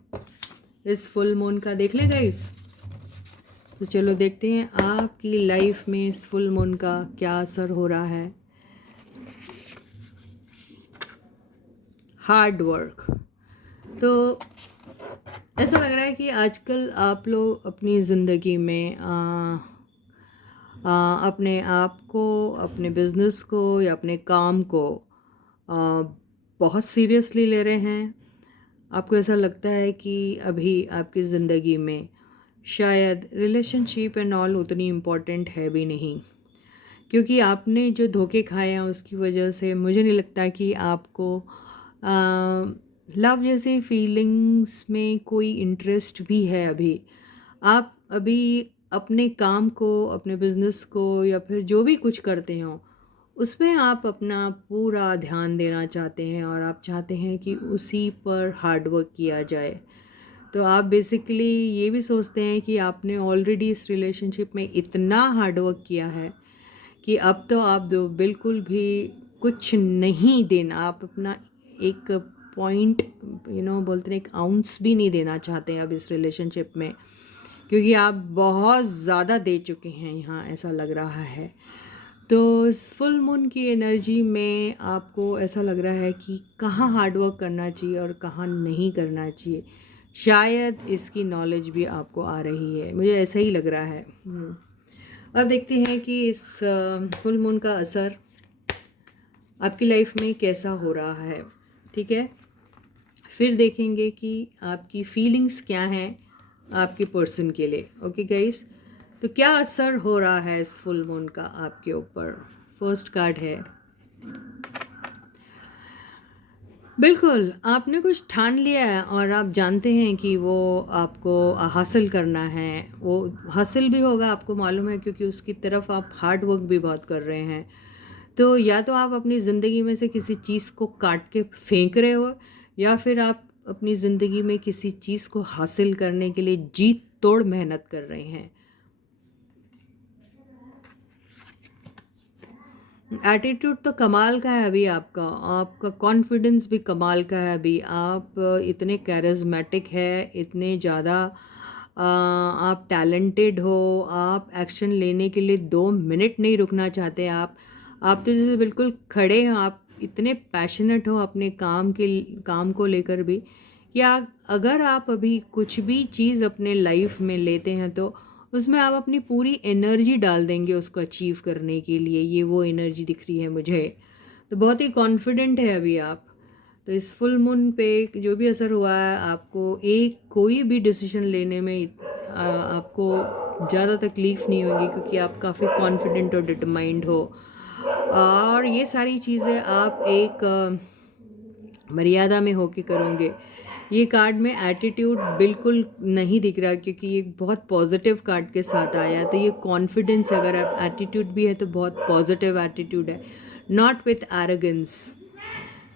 इस फुल मून का, देख ले गाइस। तो चलो देखते हैं आपकी लाइफ में इस फुल मून का क्या असर हो रहा है। हार्ड वर्क, तो ऐसा लग रहा है कि आजकल आप लोग अपनी ज़िंदगी में अपने आप को, अपने बिजनेस को या अपने काम को बहुत सीरियसली ले रहे हैं। आपको ऐसा लगता है कि अभी आपकी ज़िंदगी में शायद रिलेशनशिप एंड ऑल उतनी इम्पोर्टेंट है भी नहीं, क्योंकि आपने जो धोखे खाए हैं उसकी वजह से मुझे नहीं लगता कि आपको लव जैसी फीलिंग्स में कोई इंटरेस्ट भी है अभी। आप अभी अपने काम को, अपने बिजनेस को या फिर जो भी कुछ करते हो उसमें आप अपना पूरा ध्यान देना चाहते हैं और आप चाहते हैं कि उसी पर हार्ड वर्क किया जाए। तो आप बेसिकली ये भी सोचते हैं कि आपने ऑलरेडी इस रिलेशनशिप में इतना हार्ड वर्क किया है कि अब तो आप दो बिल्कुल भी कुछ नहीं देना, आप अपना एक पॉइंट बोलते हैं एक आउंस भी नहीं देना चाहते हैं अब इस रिलेशनशिप में, क्योंकि आप बहुत ज़्यादा दे चुके हैं यहाँ, ऐसा लग रहा है। तो इस फुल मून की एनर्जी में आपको ऐसा लग रहा है कि कहाँ हार्ड वर्क करना चाहिए और कहाँ नहीं करना चाहिए। शायद इसकी नॉलेज भी आपको आ रही है, मुझे ऐसा ही लग रहा है। अब देखते हैं कि इस फुल मून का असर आपकी लाइफ में कैसा हो रहा है। ठीक है, फिर देखेंगे कि आपकी फीलिंग्स क्या हैं आपके पर्सन के लिए। ओके गाइस, तो क्या असर हो रहा है इस फुल मून का आपके ऊपर। फर्स्ट कार्ड है, बिल्कुल आपने कुछ ठान लिया है और आप जानते हैं कि वो आपको हासिल करना है, वो हासिल भी होगा, आपको मालूम है, क्योंकि उसकी तरफ आप हार्ड वर्क भी बहुत कर रहे हैं। तो या तो आप अपनी ज़िंदगी में से किसी चीज़ को काट के फेंक रहे हो, या फिर आप अपनी ज़िंदगी में किसी चीज़ को हासिल करने के लिए जी तोड़ मेहनत कर रहे हैं। एटीट्यूड तो कमाल का है अभी आपका, आपका कॉन्फिडेंस भी कमाल का है अभी। आप इतने कैरिज्मेटिक है, इतने ज़्यादा आप टैलेंटेड हो, आप एक्शन लेने के लिए 2 मिनट नहीं रुकना चाहते। आप तो जैसे बिल्कुल खड़े हैं, आप इतने पैशनेट हो अपने काम को लेकर भी, कि अगर आप अभी कुछ भी चीज़ अपने लाइफ में लेते हैं तो उसमें आप अपनी पूरी एनर्जी डाल देंगे उसको अचीव करने के लिए। ये वो एनर्जी दिख रही है मुझे, तो बहुत ही कॉन्फिडेंट है अभी आप। तो इस फुल मून पे जो भी असर हुआ है, आपको कोई भी डिसीजन लेने में आपको ज़्यादा तकलीफ़ नहीं होगी, क्योंकि आप काफ़ी कॉन्फिडेंट और डिटरमाइंड हो। और ये सारी चीज़ें आप एक मर्यादा में होके करोगे। ये कार्ड में एटीट्यूड बिल्कुल नहीं दिख रहा, क्योंकि ये बहुत पॉजिटिव कार्ड के साथ आया है। तो ये कॉन्फिडेंस, अगर आप एटीट्यूड भी है तो बहुत पॉजिटिव एटीट्यूड है, not with arrogance,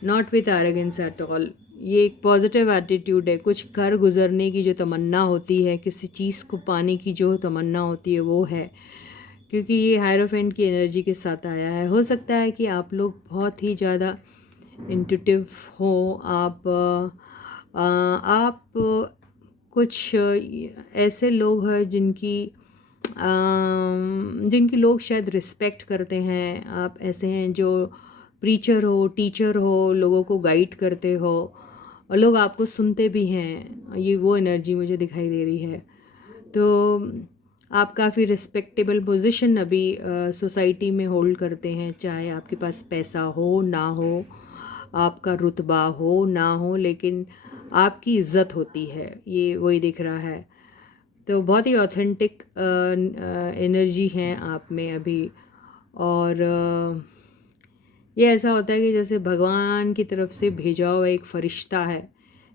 not with arrogance at all. ये एक पॉजिटिव एटीट्यूड है। कुछ कर गुजरने की जो तमन्ना होती है, किसी चीज़ को पाने की जो तमन्ना होती है, वो है, क्योंकि ये हायरोफेंट की एनर्जी के साथ आया है। हो सकता है कि आप लोग बहुत ही ज़्यादा इंट्यूटिव हो, आप कुछ ऐसे लोग हैं जिनकी लोग शायद रिस्पेक्ट करते हैं। आप ऐसे हैं जो प्रीचर हो, टीचर हो, लोगों को गाइड करते हो और लोग आपको सुनते भी हैं। ये वो एनर्जी मुझे दिखाई दे रही है। तो आप काफ़ी रिस्पेक्टेबल पोजीशन अभी सोसाइटी में होल्ड करते हैं, चाहे आपके पास पैसा हो ना हो, आपका रुतबा हो ना हो, लेकिन आपकी इज़्ज़त होती है, ये वही दिख रहा है। तो बहुत ही ऑथेंटिक एनर्जी हैं आप में अभी। और ये ऐसा होता है कि जैसे भगवान की तरफ से भेजा हुआ एक फ़रिश्ता है,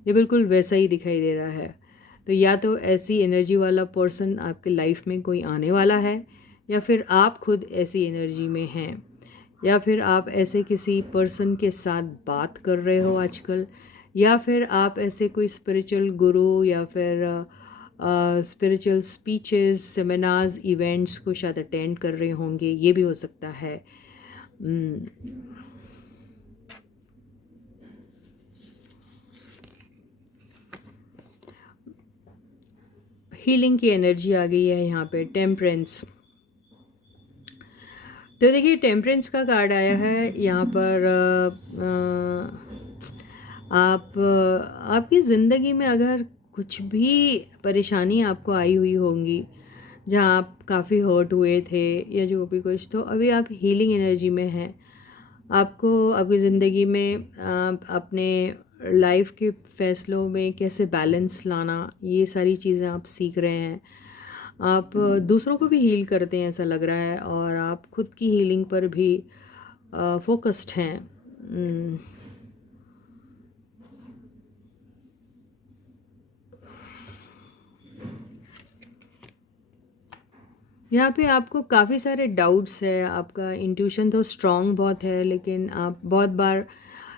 ये बिल्कुल वैसा ही दिखाई दे रहा है। तो या तो ऐसी एनर्जी वाला पर्सन आपके लाइफ में कोई आने वाला है, या फिर आप खुद ऐसी एनर्जी में हैं, या फिर आप ऐसे किसी पर्सन के साथ बात कर रहे हो आजकल, या फिर आप ऐसे कोई स्पिरिचुअल गुरु या फिर स्पिरिचुअल स्पीचेस, सेमिनार्स, इवेंट्स को शायद अटेंड कर रहे होंगे, ये भी हो सकता है। हीलिंग की एनर्जी आ गई है यहाँ पे, टेम्परेंस। तो देखिए, टेम्परेंस का कार्ड आया है यहाँ पर। आपकी ज़िंदगी में अगर कुछ भी परेशानी आपको आई हुई होंगी, जहाँ आप काफ़ी हर्ट हुए थे या जो भी कुछ, तो अभी आप हीलिंग एनर्जी में हैं। आपको आपकी ज़िंदगी में अपने लाइफ के फैसलों में कैसे बैलेंस लाना, ये सारी चीज़ें आप सीख रहे हैं। आप दूसरों को भी हील करते हैं ऐसा लग रहा है, और आप खुद की हीलिंग पर भी फोकस्ड हैं। यहाँ पे आपको काफ़ी सारे डाउट्स है, आपका इंट्यूशन तो स्ट्रांग बहुत है, लेकिन आप बहुत बार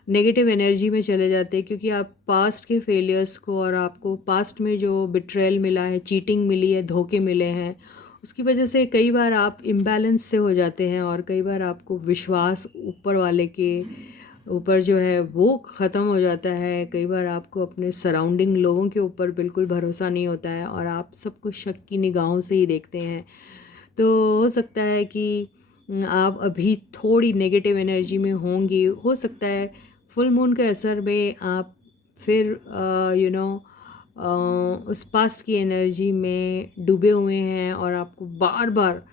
नेगेटिव एनर्जी में चले जाते हैं, क्योंकि आप पास्ट के फेलियर्स को, और आपको पास्ट में जो बिट्रेयल मिला है, चीटिंग मिली है, धोखे मिले हैं, उसकी वजह से कई बार आप इम्बैलेंस से हो जाते हैं, और कई बार आपको विश्वास ऊपर वाले के ऊपर जो है वो ख़त्म हो जाता है। कई बार आपको अपने सराउंडिंग लोगों के ऊपर बिल्कुल भरोसा नहीं होता है, और आप सबको शक की निगाहों से ही देखते हैं। तो हो सकता है कि आप अभी थोड़ी नेगेटिव एनर्जी में होंगी। हो सकता है फुल मून के असर में आप फिर यू नो उस पास्ट की एनर्जी में डूबे हुए हैं, और आपको बार बार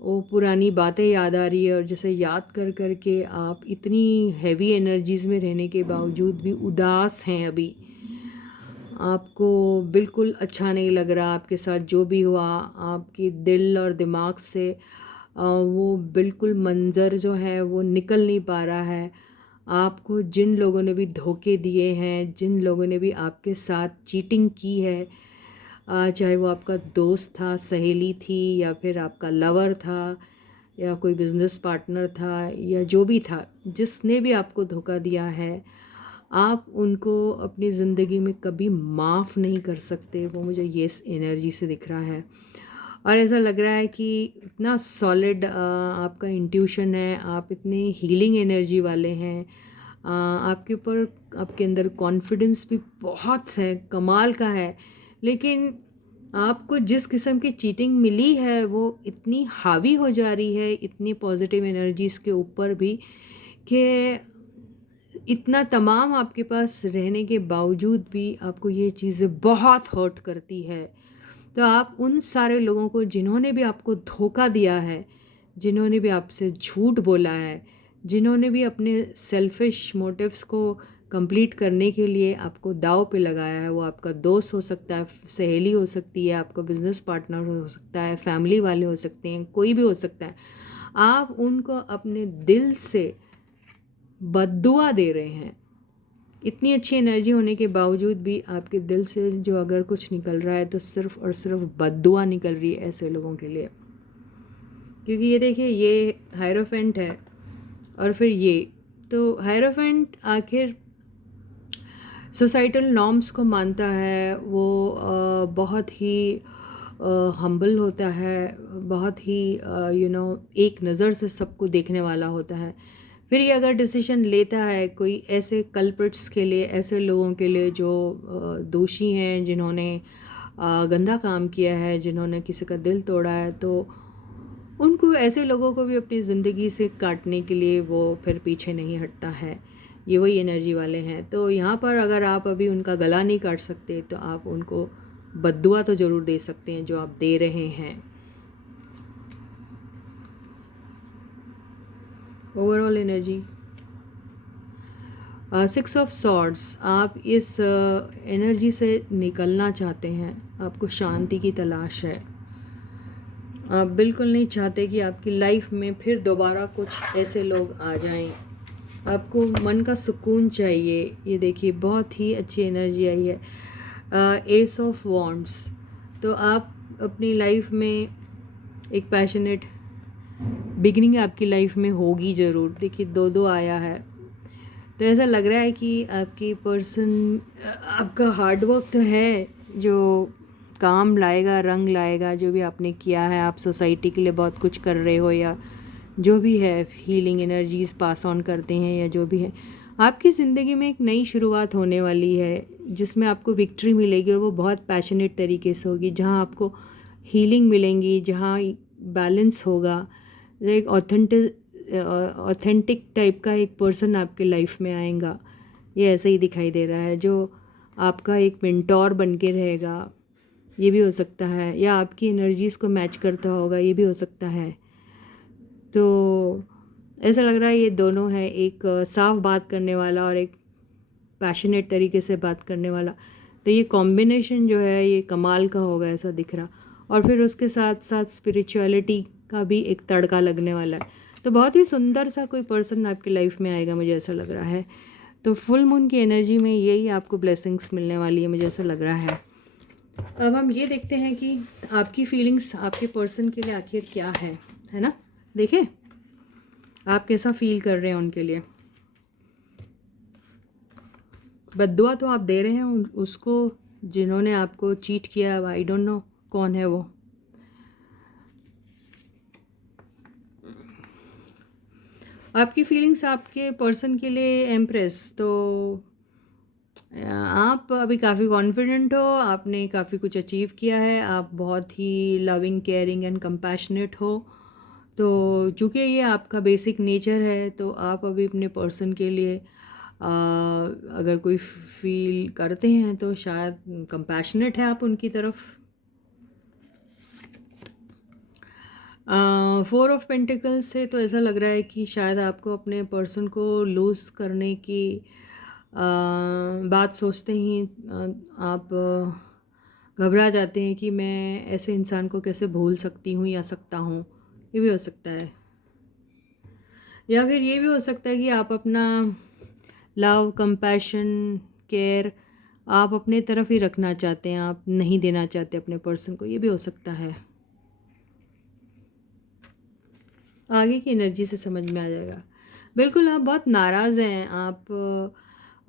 वो पुरानी बातें याद आ रही है, और जैसे याद कर कर के आप इतनी हैवी एनर्जीज़ में रहने के बावजूद भी उदास हैं अभी। आपको बिल्कुल अच्छा नहीं लग रहा आपके साथ जो भी हुआ, आपके दिल और दिमाग से वो बिल्कुल मंज़र जो है वो निकल नहीं पा रहा है। आपको जिन लोगों ने भी धोखे दिए हैं, जिन लोगों ने भी आपके साथ चीटिंग की है, चाहे वो आपका दोस्त था, सहेली थी, या फिर आपका लवर था, या कोई बिज़नेस पार्टनर था, या जो भी था, जिसने भी आपको धोखा दिया है, आप उनको अपनी ज़िंदगी में कभी माफ़ नहीं कर सकते। वो मुझे ये इस एनर्जी से दिख रहा है, और ऐसा लग रहा है कि इतना सॉलिड आपका इंट्यूशन है, आप इतने हीलिंग एनर्जी वाले हैं, आपके ऊपर, आपके अंदर कॉन्फिडेंस भी बहुत है, कमाल का है। लेकिन आपको जिस किस्म की चीटिंग मिली है वो इतनी हावी हो जा रही है, इतनी पॉजिटिव एनर्जीज़ के ऊपर भी, कि इतना तमाम आपके पास रहने के बावजूद भी आपको ये चीज़ें बहुत हर्ट करती है। तो आप उन सारे लोगों को, जिन्होंने भी आपको धोखा दिया है, जिन्होंने भी आपसे झूठ बोला है, जिन्होंने भी अपने सेल्फिश मोटिव्स को कंप्लीट करने के लिए आपको दांव पे लगाया है, वो आपका दोस्त हो सकता है, सहेली हो सकती है, आपका बिजनेस पार्टनर हो सकता है, फैमिली वाले हो सकते हैं, कोई भी हो सकता है। आप उनको अपने दिल से बद्दुआ दे रहे हैं। इतनी अच्छी एनर्जी होने के बावजूद भी आपके दिल से जो अगर कुछ निकल रहा है, तो सिर्फ़ और सिर्फ बद्दुआ निकल रही है ऐसे लोगों के लिए। क्योंकि ये देखिए, ये हायरोफेंट है, और फिर ये, तो हायरोफेंट आखिर सोसाइटल नॉर्म्स को मानता है। वो बहुत ही हम्बल होता है, बहुत ही एक नज़र से सबको देखने वाला होता है। फिर ये अगर डिसीजन लेता है कोई ऐसे कल्प्रिट्स के लिए, ऐसे लोगों के लिए जो दोषी हैं, जिन्होंने गंदा काम किया है, जिन्होंने किसी का दिल तोड़ा है, तो उनको, ऐसे लोगों को भी अपनी ज़िंदगी से काटने के लिए वो फिर पीछे नहीं हटता है। ये वही एनर्जी वाले हैं। तो यहाँ पर अगर आप अभी उनका गला नहीं काट सकते, तो आप उनको बद्दुआ तो ज़रूर दे सकते हैं, जो आप दे रहे हैं। ओवरऑल एनर्जी 6 ऑफ सॉर्ड्स, आप इस एनर्जी से निकलना चाहते हैं, आपको शांति की तलाश है। आप बिल्कुल नहीं चाहते कि आपकी लाइफ में फिर दोबारा कुछ ऐसे लोग आ जाएं। आपको मन का सुकून चाहिए। ये देखिए, बहुत ही अच्छी एनर्जी आई है, एस ऑफ वॉन्ड्स। तो आप अपनी लाइफ में एक पैशनेट बिगिनिंग आपकी लाइफ में होगी ज़रूर। देखिए, 2-2 आया है, तो ऐसा लग रहा है कि आपकी पर्सन, आपका हार्डवर्क तो है जो काम लाएगा, रंग लाएगा। जो भी आपने किया है, आप सोसाइटी के लिए बहुत कुछ कर रहे हो, या जो भी है, हीलिंग एनर्जीज़ पास ऑन करते हैं, या जो भी है, आपकी ज़िंदगी में एक नई शुरुआत होने वाली है, जिसमें आपको विक्ट्री मिलेगी, और वो बहुत पैशनेट तरीके से होगी, जहाँ आपको हीलिंग मिलेंगी, जहाँ बैलेंस होगा, एक ऑथेंटिक टाइप का एक पर्सन आपके लाइफ में आएगा। ये ऐसे ही दिखाई दे रहा है, जो आपका एक मेंटोर बन के रहेगा। ये भी हो सकता है, या आपकी एनर्जीज़ को मैच करता होगा, ये भी हो सकता है। तो ऐसा लग रहा है ये दोनों है, एक साफ बात करने वाला और एक पैशनेट तरीके से बात करने वाला। तो ये कॉम्बिनेशन जो है ये कमाल का होगा ऐसा दिख रहा। और फिर उसके साथ साथ स्पिरिचुअलिटी का भी एक तड़का लगने वाला है। तो बहुत ही सुंदर सा कोई पर्सन आपकी लाइफ में आएगा, मुझे ऐसा लग रहा है। तो फुल मून की एनर्जी में यही आपको ब्लेसिंग्स मिलने वाली है, मुझे ऐसा लग रहा है। अब हम ये देखते हैं कि आपकी फीलिंग्स आपके पर्सन के लिए आखिर क्या है ना। देखें आप कैसा फील कर रहे हैं उनके लिए। बद्दुआ तो आप दे रहे हैं उसको जिन्होंने आपको चीट किया। आई डोंट नो कौन है वो। आपकी फीलिंग्स आपके पर्सन के लिए एम्प्रेस। तो आप अभी काफ़ी कॉन्फिडेंट हो, आपने काफ़ी कुछ अचीव किया है, आप बहुत ही लविंग केयरिंग एंड कंपैशनेट हो। तो चूँकि ये आपका बेसिक नेचर है तो आप अभी अपने पर्सन के लिए अगर कोई फील करते हैं तो शायद कंपैशनेट है आप उनकी तरफ। 4 ऑफ पेंटिकल्स से तो ऐसा लग रहा है कि शायद आपको अपने पर्सन को लूज़ करने की बात सोचते ही आप घबरा जाते हैं कि मैं ऐसे इंसान को कैसे भूल सकती हूँ या सकता हूँ। ये भी हो सकता है। या फिर ये भी हो सकता है कि आप अपना लव, कंपैशन, केयर आप अपने तरफ ही रखना चाहते हैं, आप नहीं देना चाहते अपने पर्सन को। ये भी हो सकता है। आगे की एनर्जी से समझ में आ जाएगा। बिल्कुल आप बहुत नाराज़ हैं।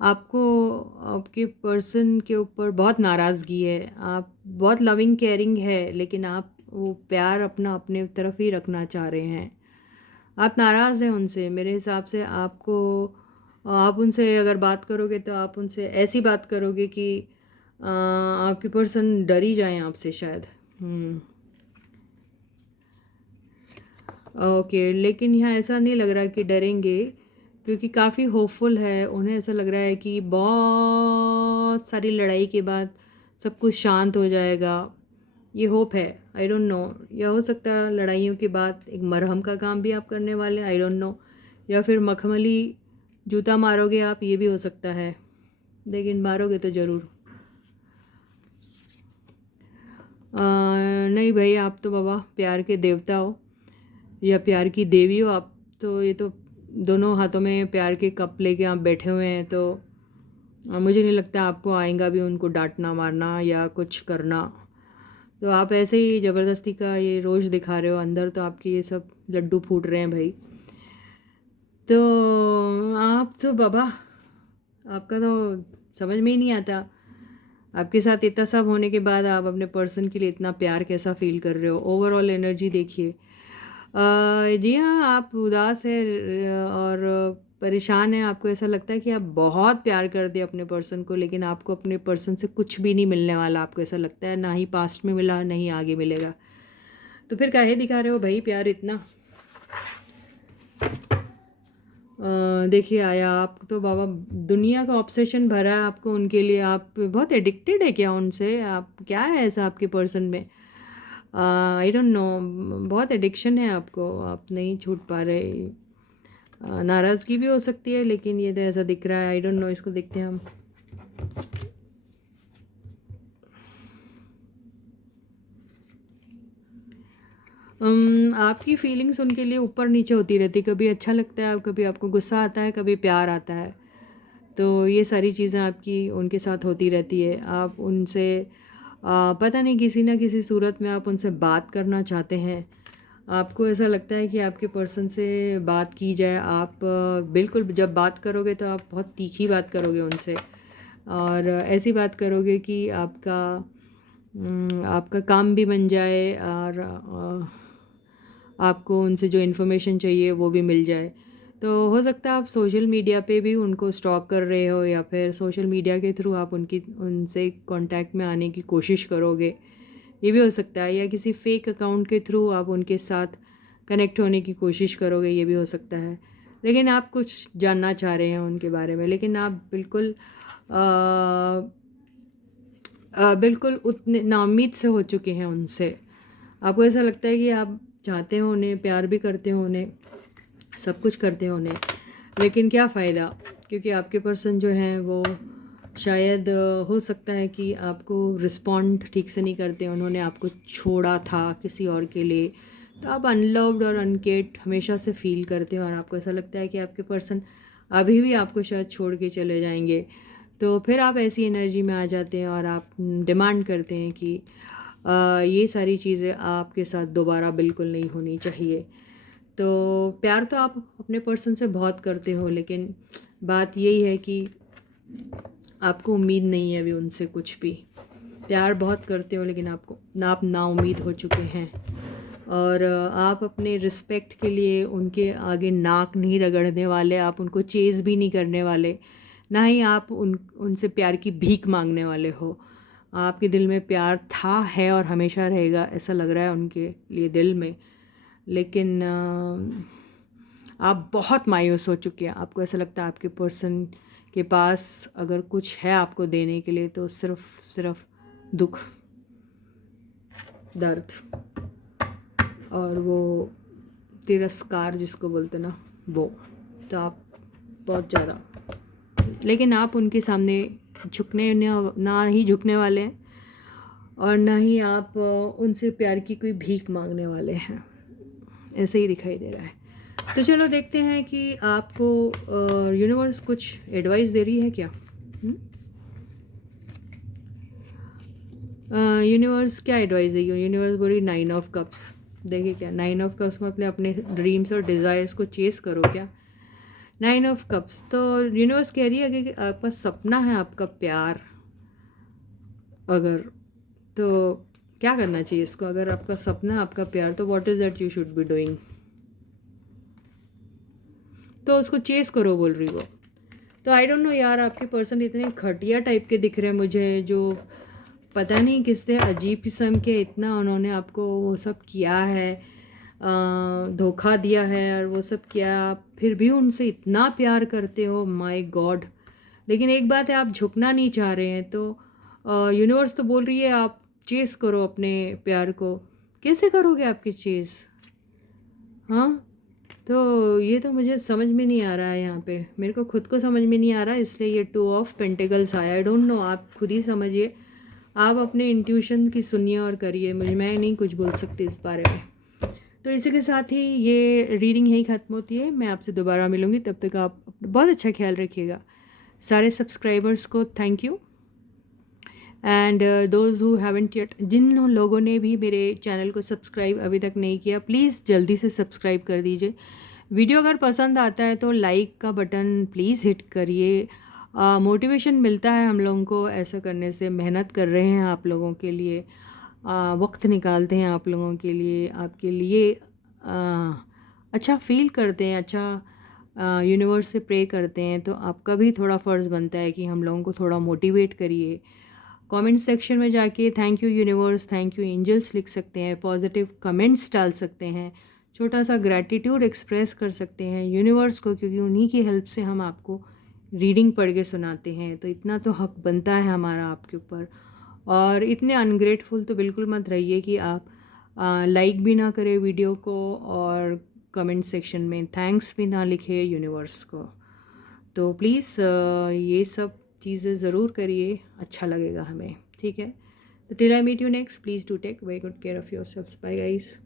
आपको आपके पर्सन के ऊपर बहुत नाराज़गी है। आप बहुत लविंग केयरिंग है लेकिन आप वो प्यार अपना अपने तरफ ही रखना चाह रहे हैं। आप नाराज़ हैं उनसे। मेरे हिसाब से आप उनसे अगर बात करोगे तो आप उनसे ऐसी बात करोगे कि आपके पर्सन डर ही जाएं आपसे शायद। ओके, लेकिन यहाँ ऐसा नहीं लग रहा कि डरेंगे क्योंकि काफ़ी होपफुल है। उन्हें ऐसा लग रहा है कि बहुत सारी लड़ाई के बाद सब कुछ शांत हो जाएगा, ये होप है। आई डोंट नो, या हो सकता है लड़ाइयों के बाद एक मरहम का काम भी आप करने वाले हैं। आई डोंट नो, या फिर मखमली जूता मारोगे आप, ये भी हो सकता है। लेकिन मारोगे तो ज़रूर। नहीं भाई, आप तो बाबा प्यार के देवता हो या प्यार की देवी हो आप। तो ये तो दोनों हाथों में प्यार के कप लेके आप बैठे हुए हैं। तो मुझे नहीं लगता आपको आएगा भी उनको डांटना मारना या कुछ करना। तो आप ऐसे ही ज़बरदस्ती का ये रोज़ दिखा रहे हो, अंदर तो आपके ये सब लड्डू फूट रहे हैं भाई। तो आप तो बाबा, आपका तो समझ में ही नहीं आता। आपके साथ इतना सब होने के बाद आप अपने पर्सन के लिए इतना प्यार कैसा फील कर रहे हो। ओवरऑल एनर्जी देखिए। जी हाँ, आप उदास है और परेशान हैं। आपको ऐसा लगता है कि आप बहुत प्यार कर दिए अपने पर्सन को, लेकिन आपको अपने पर्सन से कुछ भी नहीं मिलने वाला। आपको ऐसा लगता है ना ही पास्ट में मिला, नहीं आगे मिलेगा। तो फिर काहे दिखा रहे हो भाई प्यार इतना। देखिए आया, आप तो बाबा दुनिया का ऑब्सेशन भरा है आपको उनके लिए। आप बहुत एडिक्टेड है क्या उनसे? आप क्या है ऐसा आपके पर्सन में? आई डोंट नो, बहुत एडिक्शन है आपको, आप नहीं छूट पा रहे। नाराज़गी भी हो सकती है लेकिन ये तो ऐसा दिख रहा है। आई डोंट नो, इसको देखते हैं हम। आपकी फीलिंग्स उनके लिए ऊपर नीचे होती रहती। कभी अच्छा लगता है, कभी आपको गुस्सा आता है, कभी प्यार आता है। तो ये सारी चीज़ें आपकी उनके साथ होती रहती है। आप उनसे पता नहीं किसी ना किसी सूरत में आप उनसे बात करना चाहते हैं। आपको ऐसा लगता है कि आपके पर्सन से बात की जाए। आप बिल्कुल जब बात करोगे तो आप बहुत तीखी बात करोगे उनसे और ऐसी बात करोगे कि आपका काम भी बन जाए और आपको उनसे जो इन्फॉर्मेशन चाहिए वो भी मिल जाए। तो हो सकता है आप सोशल मीडिया पे भी उनको स्टॉक कर रहे हो या फिर सोशल मीडिया के थ्रू आप उनसे कांटेक्ट में आने की कोशिश करोगे, ये भी हो सकता है। या किसी फेक अकाउंट के थ्रू आप उनके साथ कनेक्ट होने की कोशिश करोगे, ये भी हो सकता है। लेकिन आप कुछ जानना चाह रहे हैं उनके बारे में, लेकिन आप बिल्कुल उतने नाउम्मीद से हो चुके हैं उनसे। आपको ऐसा लगता है कि आप चाहते हो उन्हें, प्यार भी करते हो उन्हें, सब कुछ करते हो उन्हें, लेकिन क्या फ़ायदा। क्योंकि आपके पर्सन जो हैं वो शायद हो सकता है कि आपको रिस्पॉन्ड ठीक से नहीं करते, उन्होंने आपको छोड़ा था किसी और के लिए, तो आप अनलव्ड और अनकेयर्ड हमेशा से फील करते हो और आपको ऐसा लगता है कि आपके पर्सन अभी भी आपको शायद छोड़ के चले जाएंगे। तो फिर आप ऐसी एनर्जी में आ जाते हैं और आप डिमांड करते हैं कि ये सारी चीज़ें आपके साथ दोबारा बिल्कुल नहीं होनी चाहिए। तो प्यार तो आप अपने पर्सन से बहुत करते हो, लेकिन बात यही है कि आपको उम्मीद नहीं है अभी उनसे कुछ भी। प्यार बहुत करते हो लेकिन आपको आप ना उम्मीद हो चुके हैं, और आप अपने रिस्पेक्ट के लिए उनके आगे नाक नहीं रगड़ने वाले, आप उनको चेज़ भी नहीं करने वाले, ना ही आप उनसे प्यार की भीख मांगने वाले हो। आपके दिल में प्यार था, है और हमेशा रहेगा, ऐसा लग रहा है उनके लिए दिल में। लेकिन आप बहुत मायूस हो चुके हैं। आपको ऐसा लगता है आपके पर्सन के पास अगर कुछ है आपको देने के लिए तो सिर्फ दुख, दर्द और वो तिरस्कार जिसको बोलते ना, वो। तो आप बहुत ज़्यादा, लेकिन आप उनके सामने झुकने ना ही झुकने वाले हैं और ना ही आप उनसे प्यार की कोई भीख मांगने वाले हैं, ऐसे ही दिखाई दे रहा है। तो चलो देखते हैं कि आपको यूनिवर्स कुछ एडवाइस दे रही है क्या। यूनिवर्स क्या एडवाइस देगी। यूनिवर्स बोल रही 9 ऑफ कप्स। देखिए क्या 9 ऑफ कप्स मतलब अपने ड्रीम्स और डिज़ायर्स को चेस करो क्या। 9 ऑफ कप्स तो यूनिवर्स कह रही है कि आपका सपना है आपका प्यार, अगर तो क्या करना चाहिए इसको। अगर आपका सपना आपका प्यार तो what is that you should be doing, तो उसको चेस करो बोल रही वो। तो आई डोंट नो यार, आपके पर्सन इतने घटिया टाइप के दिख रहे हैं मुझे, जो पता नहीं किससे अजीब किस्म के इतना उन्होंने आपको वो सब किया है, धोखा दिया है और वो सब किया, फिर भी उनसे इतना प्यार करते हो, माय गॉड। लेकिन एक बात है, आप झुकना नहीं चाह रहे हैं, तो यूनिवर्स तो बोल रही है आप चेस करो अपने प्यार को। कैसे करोगे आपकी चेस, हाँ। तो ये तो मुझे समझ में नहीं आ रहा है, यहाँ पे मेरे को खुद को समझ में नहीं आ रहा, इसलिए ये 2 ऑफ पेंटिकल्स आया। आई डोंट नो, आप खुद ही समझिए, आप अपने इंट्यूशन की सुनिए और करिए, मैं नहीं कुछ बोल सकती इस बारे में। तो इसी के साथ ही ये रीडिंग यही ख़त्म होती है। मैं आपसे दोबारा मिलूँगी, तब तक आप बहुत अच्छा ख्याल रखिएगा। सारे सब्सक्राइबर्स को thank you, and those who haven't yet, जिन लोगों ने भी मेरे चैनल को सब्सक्राइब अभी तक नहीं किया, प्लीज़ जल्दी से सब्सक्राइब कर दीजिए। वीडियो अगर पसंद आता है तो लाइक का बटन प्लीज़ हिट करिए। मोटिवेशन मिलता है हम लोगों को ऐसा करने से, मेहनत कर रहे हैं आप लोगों के लिए, वक्त निकालते हैं आप लोगों के लिए, आपके लिए अच्छा फील करते हैं, अच्छा यूनिवर्स से प्रे करते हैं, तो आपका भी थोड़ा फ़र्ज़ बनता है कि हम लोगों को थोड़ा मोटिवेट करिए। कमेंट सेक्शन में जाके thank you universe, thank you angels लिख सकते हैं, पॉजिटिव कमेंट्स डाल सकते हैं, छोटा सा ग्रैटिट्यूड एक्सप्रेस कर सकते हैं यूनिवर्स को, क्योंकि उन्हीं की हेल्प से हम आपको रीडिंग पढ़ के सुनाते हैं, तो इतना तो हक बनता है हमारा आपके ऊपर। और इतने अनग्रेटफुल तो बिल्कुल मत रहिए कि आप लाइक भी ना करें वीडियो को और कमेंट सेक्शन में थैंक्स भी ना लिखे यूनिवर्स को। तो प्लीज़ ये सब चीज़ें ज़रूर करिए, अच्छा लगेगा हमें, ठीक है। तो till I meet you next, please do take very good care of yourself. Bye guys.